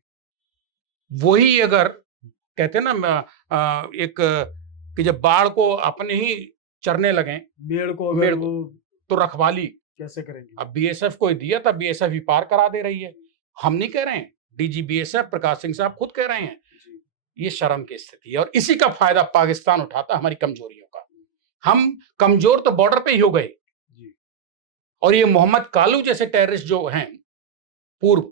वही अगर कहते हैं ना एक कि जब बाढ़ को अपने ही चरने लगे मेड़ को अगर मेड़ को, वो तो रखवाली कैसे करेंगे? अब बीएसएफ को ही दिया, तब बीएसएफ ही पार करा दे रही है। हम नहीं कह रहे हैं, डीजी बीएसएफ प्रकाश सिंह साहब खुद कह रहे हैं। जी ये शर्म की स्थिति है, और इसी का फायदा पाकिस्तान उठाता है, हमारी कमजोरियों का। हम कमजोर तो बॉर्डर पे ही हो गए, जी और ये मोहम्मद कालू जैसे टेररिस्ट जो हैं पूर्व,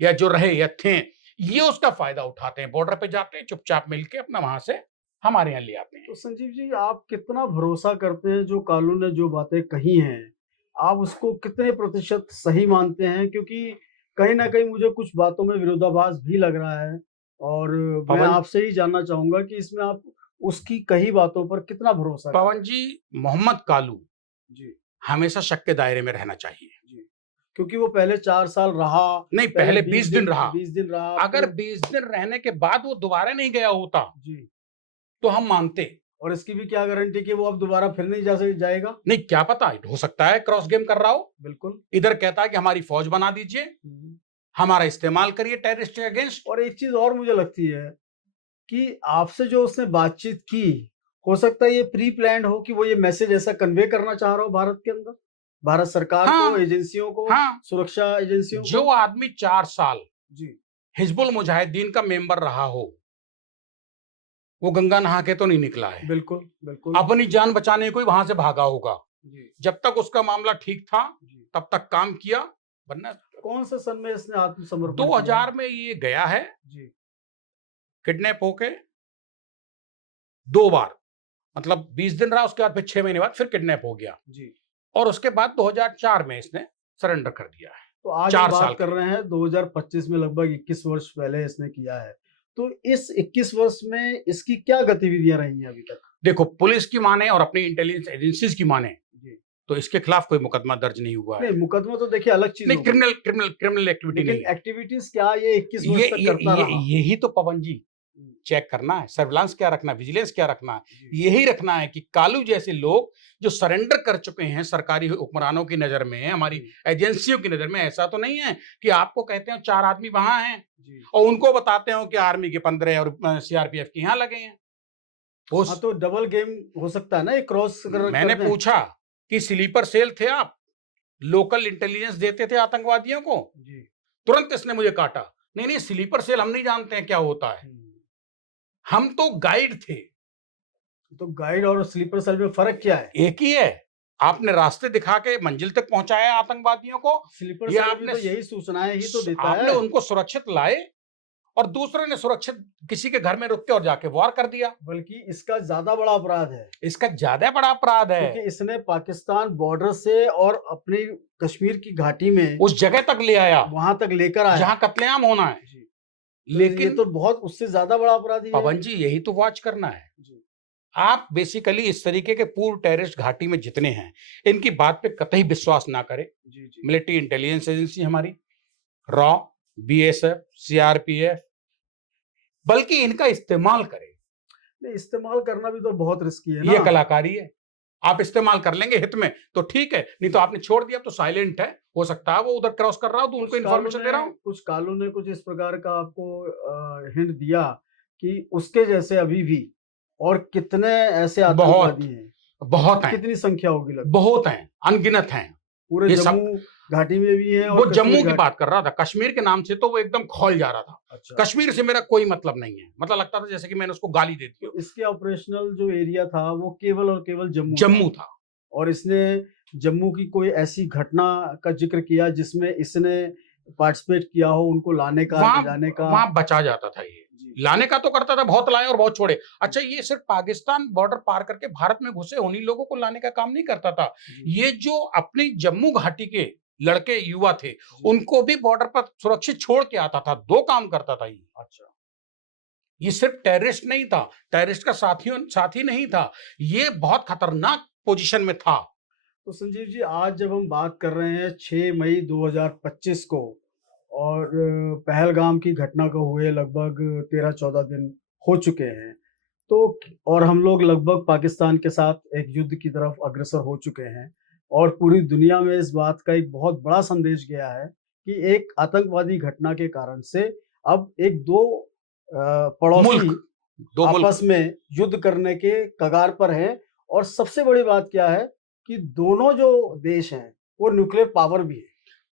या जो रहे या थे, ये उसका फायदा उठाते हैं, बॉर्डर पे जाते हैं, चुपचाप मिलके अपना वहां से हमारे यहाँ ले आते हैं। तो संजीव जी, आप कितना भरोसा करते हैं जो कालू ने जो बातें कही हैं, आप उसको कितने प्रतिशत सही मानते हैं? क्योंकि कहीं ना कहीं मुझे कुछ बातों में विरोधाभास भी लग रहा है, और मैं पवन आपसे ही जानना चाहूंगा कि इसमें आप उसकी कही बातों पर कितना भरोसा करते पवन जी, मोहम्मद कालू हैं? जी हमेशा शक के दायरे में रहना चाहिए। जी, क्योंकि वो पहले 4 साल रहा, नहीं, पहले 20 दिन रहा। 20 दिन रहा। अगर फिर 20 दिन रहने के बाद वो दोबारा नहीं गया होता जी, तो हम मानते। और इसकी भी क्या गारंटी कि वो अब दोबारा फिर नहीं जाएगा? नहीं, क्या पता, हो सकता है क्रॉस गेम कर रहा हो, बिल्कुल। इधर कहता है कि हमारी फौज बना दीजिए, हमारा इस्तेमाल करिए टेररिस्ट के अगेंस्ट। और एक चीज और मुझे लगती है कि आपसे जो उसने बातचीत की, हो सकता है ये प्री प्लान्ड हो कि वो ये मैसेज ऐसा कन्वे करना चाह रहा हो भारत के अंदर, भारत सरकार हाँ, को, एजेंसियों को, हाँ, सुरक्षा एजेंसियों जो को। आदमी 4 साल जी हिजबुल मुजाहिदीन का मेंबर रहा हो, वो गंगा नहा के तो नहीं निकला है, बिल्कुल बिल्कुल। अपनी जान बचाने को ही वहां से भागा होगा। जी जब तक उसका मामला ठीक था जी। तब तक काम किया, वरना कौन से सन में इसने आत्मसमर्पण किया? 2000 में ये गया है जी किडनैप होके 2 बार, मतलब 20 दिन रहा, उसके बाद फिर 6 महीने बाद फिर किडनैप हो गया, जी। और उसके बाद 2004 में इसने सरेंडर कर दिया है। तो आज 4 हम साल बात कर रहे हैं 2025 में, लगभग 21 वर्ष पहले इसने किया है। तो इस 21 वर्ष में इसकी क्या गतिविधियां रही हैं अभी तक? देखो, पुलिस की माने और अपनी इंटेलिजेंस एजेंसीज की माने जी। तो इसके खिलाफ कोई मुकदमा दर्ज नहीं हुआ है। नहीं, मुकदमा तो देखिए अलग चीज नहीं, हो गई। क्रिमिनल एक्टिविटी नहीं लेकिन है। एक्टिविटीज क्या ये 21 वर्ष तक करता रहा? यही तो पवन जी चेक करना है, सर्विलांस क्या रखना है, विजिलेंस क्या रखना है, जी। यही रखना है कि कालू जैसे लोग जो सरेंडर कर चुके हैं सरकारी हुक्मरानों की नजर में, हमारी जी। एजेंसियों की नजर में, ऐसा तो नहीं है कि आपको कहते हैं 4 आदमी वहां हैं जी। और उनको बताते हो कि आर्मी के 15 और सीआरपीएफ के यहाँ लगे हैं। हाँ, तो डबल गेम हो सकता है ना, ये क्रॉस मैंने पूछा कि स्लीपर सेल थे आप, लोकल इंटेलिजेंस देते थे आतंकवादियों को? जी। तुरंत इसने मुझे काटा, नहीं नहीं, स्लीपर सेल हम नहीं जानते हैं क्या होता है, हम तो गाइड थे। तो गाइड और स्लीपर सेल में फर्क क्या है? एक ही है, आपने रास्ते दिखा के मंजिल तक पहुंचाया आतंकवादियों को, स्लीपर ये सेल भी आपने तो यही सूचनाएं ही तो देता आपने है। उनको सुरक्षित लाए और दूसरे ने सुरक्षित किसी के घर में रुक के और जाके वार कर दिया। बल्कि इसका ज्यादा बड़ा अपराध है, इसका ज्यादा बड़ा अपराध क्योंकि है, इसने पाकिस्तान बॉर्डर से और अपनी कश्मीर की घाटी में उस जगह तक ले आया वहां तक लेकर आया। जहां कत्लेआम होना है। जी। तो ये लेकिन तो बहुत उससे ज्यादा बड़ा अपराधी है। पवन जी, यही तो वॉच करना है। जी आप बेसिकली इस तरीके के पूर्व टेररिस्ट घाटी में जितने हैं, इनकी बात पे कतई विश्वास ना करें। जी जी मिलिट्री इंटेलिजेंस एजेंसी हमारी, रॉ, बीएसएफ, सीआरपीएफ, बल्कि इनका इस्तेमाल करें। नहीं, इस्तेमाल करना भी तो बहुत रिस्की है ये ना। कलाकारी है। आप इस्तेमाल कर लेंगे हित में तो ठीक है, नहीं तो आपने छोड़ दिया तो साइलेंट है। हो सकता है वो उधर क्रॉस कर रहा हो तो उनको इन्फॉर्मेशन दे रहा हूं। कुछ कालों ने कुछ इस प्रकार का आपको हिंट दिया कि उसके जैसे अभी भी और कितने ऐसे आतंकवादी हैं, बहुत हैं, कितनी संख्या होगी लगभग? बहुत हैं, अनगिनत हैं। पूरे ये सब जम्मू घाटी में भी है वो और जम्मू कश्मीर की घाटी। बात कर रहा था, कश्मीर के नाम से तो वो एकदम खौल जा रहा था। अच्छा, कश्मीर से मेरा कोई मतलब नहीं है, मतलब लगता था जैसे कि मैंने उसको गाली दे दी हो। तो इसके ऑपरेशनल जो एरिया था वो केवल और केवल जम्मू था। और इसने जम्मू की कोई ऐसी घटना का जिक्र किया जिसमें इसने पार्टिसिपेट किया हो, उनको लाने का, ले जाने का? वहां बचा जाता था। ये जी लाने का तो करता था, बहुत लाए और बहुत छोड़े। अच्छा, ये सिर्फ पाकिस्तान बॉर्डर पार करके भारत में घुसे उन्हीं लोगों को लाने का काम नहीं करता था। जी ये जो अपनी जम्मू घाटी के लड़के युवा थे, जी। उनको भी बॉर्डर पर सुरक्षित छोड़ के आता था। दो काम करता था ये। अच्छा, ये सिर्फ टेररिस्ट नहीं था, टेररिस्ट का साथी नहीं था, ये बहुत खतरनाक पोजीशन में था। तो संजीव जी, आज जब हम बात कर रहे हैं 6 मई 2025 को और पहलगाम की घटना को हुए लगभग 13-14 दिन हो चुके हैं, तो और हम लोग लगभग पाकिस्तान के साथ एक युद्ध की तरफ अग्रसर हो चुके हैं और पूरी दुनिया में इस बात का एक बहुत बड़ा संदेश गया है कि एक आतंकवादी घटना के कारण से अब एक दो पड़ोसी मुल्क, दो मुल्क, आपस में युद्ध करने के कगार पर हैं। और सबसे बड़ी बात क्या है कि दोनों जो देश हैं वो न्यूक्लियर पावर भी है।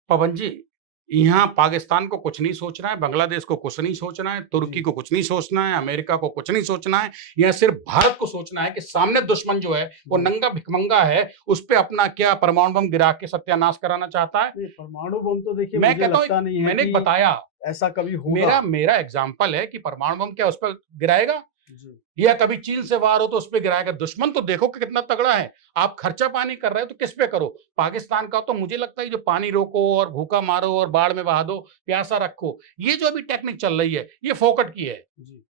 पवन जी, यहाँ पाकिस्तान को कुछ नहीं सोचना है, बांग्लादेश को कुछ नहीं सोचना है, तुर्की जी को कुछ नहीं सोचना है, अमेरिका को कुछ नहीं सोचना है। यहाँ सिर्फ भारत को सोचना है कि सामने दुश्मन जो है वो जी। नंगा भिखमंगा है, उस पे अपना क्या परमाणु बम गिरा के सत्यानाश कराना चाहता है। नहीं, परमाणु बम तो देखिए मैं मुझे कहता लगता नहीं हूं, है मैंने कि बताया, ऐसा कभी होगा। मेरा मेरा एग्जाम्पल है कि परमाणु बम क्या उस पर गिराएगा, जी या कभी चीन से वार हो तो उस पर गिराएगा। दुश्मन तो देखो कि कितना तगड़ा है। आप खर्चा पानी कर रहे हो तो किस पे करो? पाकिस्तान का तो मुझे लगता है जो पानी रोको और भूखा मारो और बाढ़ में बहा दो, प्यासा रखो, ये जो अभी टेक्निक चल रही है ये फोकट की है। जी,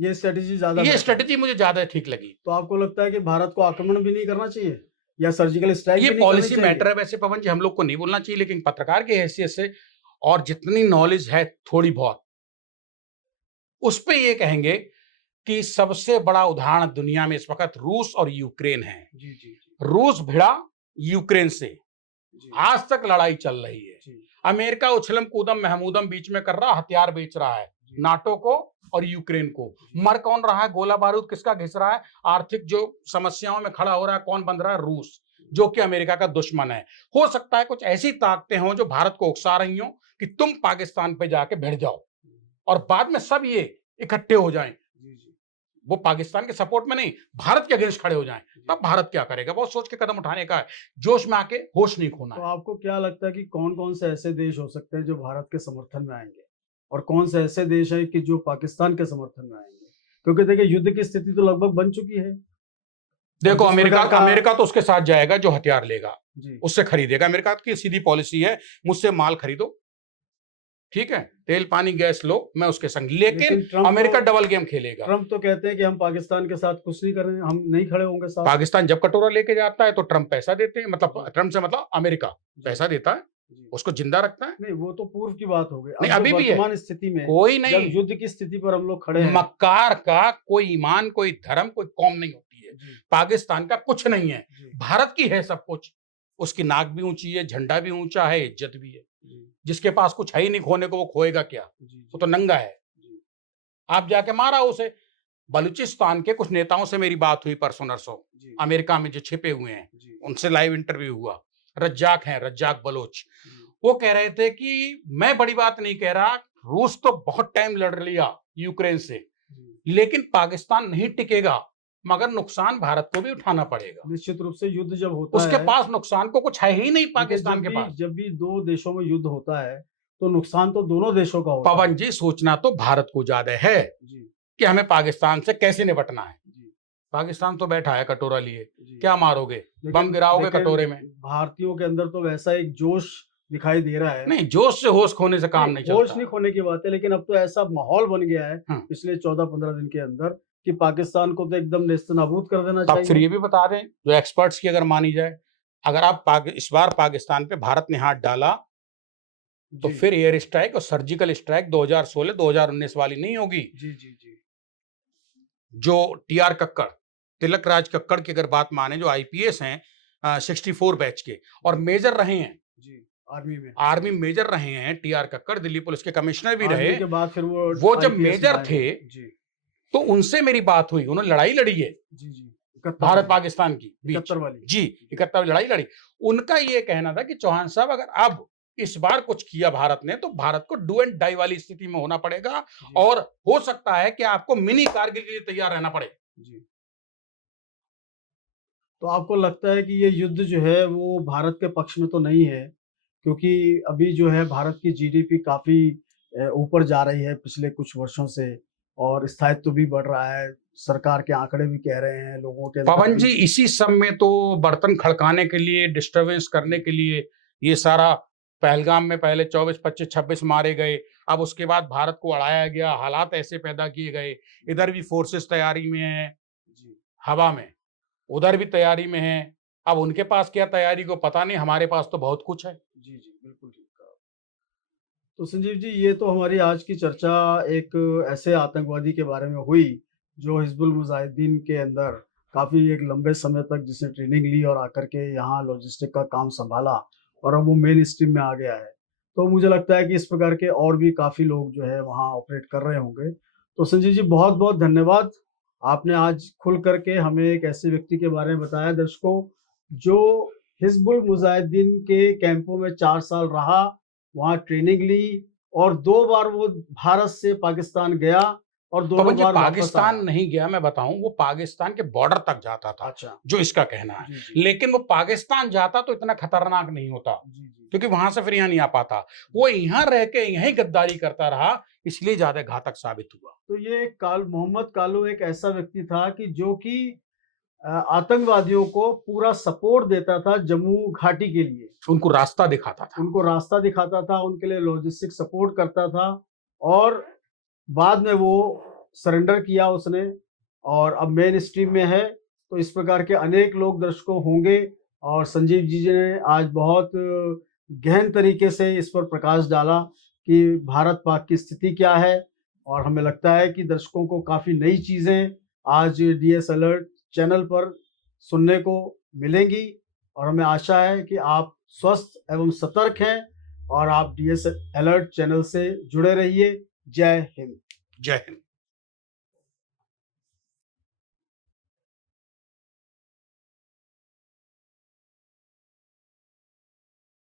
ये स्ट्रेटेजी ज्यादा ये बेहतर है। स्ट्रेटेजी मुझे ज्यादा ठीक लगी। तो आपको लगता है कि भारत को आक्रमण भी नहीं करना चाहिए या सर्जिकल स्ट्राइक ये भी नहीं करनी पॉलिसी चाहिए? मैटर है वैसे पवन जी, हम लोग को नहीं बोलना चाहिए, लेकिन पत्रकार की हैसियत से और जितनी नॉलेज है थोड़ी बहुत, उस पे ये कहेंगे कि सबसे बड़ा उदाहरण दुनिया में इस वक्त रूस और यूक्रेन है। जी जी जी रूस भिड़ा यूक्रेन से, जी आज तक लड़ाई चल रही है। जी अमेरिका उछलम कूदम महमूदम बीच में कर रहा, हथियार बेच रहा है जी। नाटो को और यूक्रेन को। मर कौन रहा है, गोला बारूद किसका घिस रहा है, आर्थिक जो समस्याओं में खड़ा हो रहा है कौन बन रहा है? रूस, जो कि अमेरिका का दुश्मन है। हो सकता है कुछ ऐसी ताकतें हों जो भारत को उकसा रही हों कि तुम पाकिस्तान पे जाके भिड़ जाओ, और बाद में सब ये इकट्ठे हो जाएं, जी जी वो पाकिस्तान के सपोर्ट में नहीं, भारत के अगेंस्ट खड़े हो जाएं। तब भारत क्या करेगा? बहुत सोच के कदम उठाने का है, जोश में आके होश नहीं खोना तो है। आपको क्या लगता है कि कौन-कौन से ऐसे देश हो सकते हैं जो भारत के समर्थन में आएँगे? और कौन से ऐसे देश हैं कि जो पाकिस्तान के समर्थन में आएँगे? क्योंकि देखिए युद्ध की स्थिति तो लगभग बन चुकी है। देखो, जिस अमेरिका प्रकार का- अमेरिका तो उसके साथ जाएगा जो हथियार लेगा, जी, उससे खरीदेगा। अमेरिका की सीधी पॉलिसी है, मुझसे माल खरीदो, ठीक है, तेल पानी गैस लो, मैं उसके संग। लेकिन अमेरिका डबल गेम खेलेगा। ट्रम्प तो कहते हैं कि हम पाकिस्तान के साथ कुछ नहीं कर रहे हैं, हम नहीं खड़े होंगे साथ। पाकिस्तान जब कटोरा लेके जाता है तो ट्रम्प पैसा देते हैं, मतलब ट्रम्प से मतलब अमेरिका पैसा देता है, जी। उसको जिंदा रखता है। नहीं, वो तो पूर्व की बात हो गई। नहीं, अब अभी जो भी है, वर्तमान स्थिति में कोई जब नहीं, युद्ध की स्थिति पर हम लोग खड़े हैं। मक्कार का कोई ईमान, कोई धर्म, कोई कौम नहीं होती है। जी, पाकिस्तान का कुछ नहीं है, जी, भारत की है सब कुछ। उसकी नाक भी ऊंची है, झंडा भी ऊंचा है, इज्जत भी है। जी, जिसके पास कुछ है ही नहीं खोने को, वो खोएगा क्या? जी, वो तो नंगा है। जी, आप जाके मारा उसे। बलूचिस्तान के कुछ नेताओं से मेरी बात हुई परसों नरसों, जी, अमेरिका में जो छिपे हुए हैं, जी, उनसे लाइव इंटरव्यू हुआ। रज्जाक हैं, रज्जाक बलोच। जी, वो कह रहे थे कि मैं बड़ी बात नहीं कह रहा, रूस तो बहुत टाइम लड़ लिया यूक्रेन से, जी। लेकिन पाकिस्तान नहीं टिकेगा, मगर नुकसान भारत को भी उठाना पड़ेगा। निश्चित रूप से युद्ध जब होता उसके है, पास नुकसान को कुछ है ही नहीं देखिए पाकिस्तान के पास। जब भी दो देशों में युद्ध होता है तो नुकसान तो दोनों देशों का होगा। पवन जी, सोचना तो भारत को ज्यादा है जी कि हमें पाकिस्तान से कैसे निपटना है। जी पाकिस्तान तो बैठा है कटोरा लिए, जी। क्या मारोगे? बम लेकिन गिराओगे लेकिन कटोरे में? भारतीयों के अंदर तो वैसा एक जोश दिखाई दे रहा है। नहीं, जोश से होश खोने से काम नहीं होश चलता। नहीं खोने की बात है, लेकिन अब तो ऐसा माहौल बन गया है हम्म। पिछले 14-15 दिन के अंदर कि पाकिस्तान को तो एकदम नेस्तनाबूद कर देना तब फिर चाहिए। ये भी बता दें, जो एक्सपर्ट्स की अगर मानी जाए, अगर आप इस बार पाकिस्तान पे भारत ने हाथ डाला तो जी फिर एयर स्ट्राइक और सर्जिकल स्ट्राइक 2016-2019 वाली नहीं होगी। जी जी जी जो टीआर कक्कड़, तिलक राज कक्कड़ की अगर बात माने, जो आईपीएस हैं 64 बैच के और मेजर रहे हैं, जी। आर्मी मेजर रहे हैं टीआर कक्कड़, दिल्ली पुलिस के कमिश्नर भी रहे। आर्मी के बाद फिर वो जब IPS में मेजर आए थे हैं। जी तो उनसे मेरी बात हुई, उन्होंने लड़ाई लड़ी है जी जी 71 भारत वाली, पाकिस्तान की बीच। 71 वाली। जी, 71 लड़ाई लड़ी। उनका ये कहना था कि चौहान साहब, अगर अब इस बार कुछ किया भारत ने तो भारत को डू एंड डाई वाली स्थिति में होना पड़ेगा जी और हो सकता है कि आपको मिनी कारगिल के लिए तैयार रहना पड़े। जी। तो आपको लगता है कि ये युद्ध जो है वो भारत के पक्ष में तो नहीं है, क्योंकि अभी जो है भारत की जीडीपी काफी ऊपर जा रही है पिछले कुछ वर्षों से, और स्थायित्व भी बढ़ रहा है। सरकार के आंकड़े भी कह रहे हैं, लोगों के अंदर पवन जी, भी। इसी सब में तो बर्तन खड़काने के लिए, डिस्टरबेंस करने के लिए ये सारा, पहलगाम में पहले 24, 25, 26 मारे गए, अब उसके बाद भारत को अड़ाया गया, हालात ऐसे पैदा किए गए। इधर भी फोर्सेस तैयारी में हैं, जी हवा में, उधर भी तैयारी में हैं। अब उनके पास क्या तैयारी को पता नहीं, हमारे पास तो बहुत कुछ है। जी जी, बिल्कुल ठीक कहा। तो संजीव जी, ये तो हमारी आज की चर्चा एक ऐसे आतंकवादी के बारे में हुई जो हिजबुल मुजाहिदीन के अंदर काफ़ी एक लंबे समय तक जिसने ट्रेनिंग ली और आकर के यहाँ लॉजिस्टिक का काम संभाला और अब वो मेन स्ट्रीम में आ गया है। तो मुझे लगता है कि इस प्रकार के और भी काफ़ी लोग जो है वहाँ ऑपरेट कर रहे होंगे। तो संजीव जी, बहुत बहुत धन्यवाद। आपने आज खुल करके हमें एक ऐसे व्यक्ति के बारे में बताया दर्शकों, जो हिजबुल मुजाहिदीन के कैंपों में 4 साल रहा, वहाँ ट्रेनिंग ली और 2 बार वो भारत से पाकिस्तान गया और दोनों पवन जी, बार वापस पाकिस्तान आया। नहीं गया, मैं बताऊं, वो पाकिस्तान के बॉर्डर तक जाता था, अच्छा। जो इसका कहना है। जी, जी। लेकिन वो पाकिस्तान जाता तो इतना खतरनाक नहीं होता, जी, जी। क्योंकि वहां से फिर यहाँ नहीं आ पाता। वो यहाँ रह के यहीं गद्दारी करता रहा, इसलिए ज्यादा घातक साबित हुआ। तो ये मोहम्मद कालू एक ऐसा व्यक्ति था कि जो कि आतंकवादियों को पूरा सपोर्ट देता था जम्मू घाटी के लिए। उनको रास्ता दिखाता था। उनको रास्ता दिखाता था, उनके लिए लॉजिस्टिक सपोर्ट करता था और बाद में वो सरेंडर किया उसने और अब मेन स्ट्रीम में है। तो इस प्रकार के अनेक लोग दर्शकों होंगे और संजीव जी ने आज बहुत गहन तरीके से इस पर प्रकाश डाला कि भारत पाक की स्थिति क्या है, और हमें लगता है कि दर्शकों को काफ़ी नई चीज़ें आज डीएस अलर्ट चैनल पर सुनने को मिलेंगी और हमें आशा है कि आप स्वस्थ एवं सतर्क हैं और आप डीएस अलर्ट चैनल से जुड़े रहिए। जय हिंद। जय हिंद।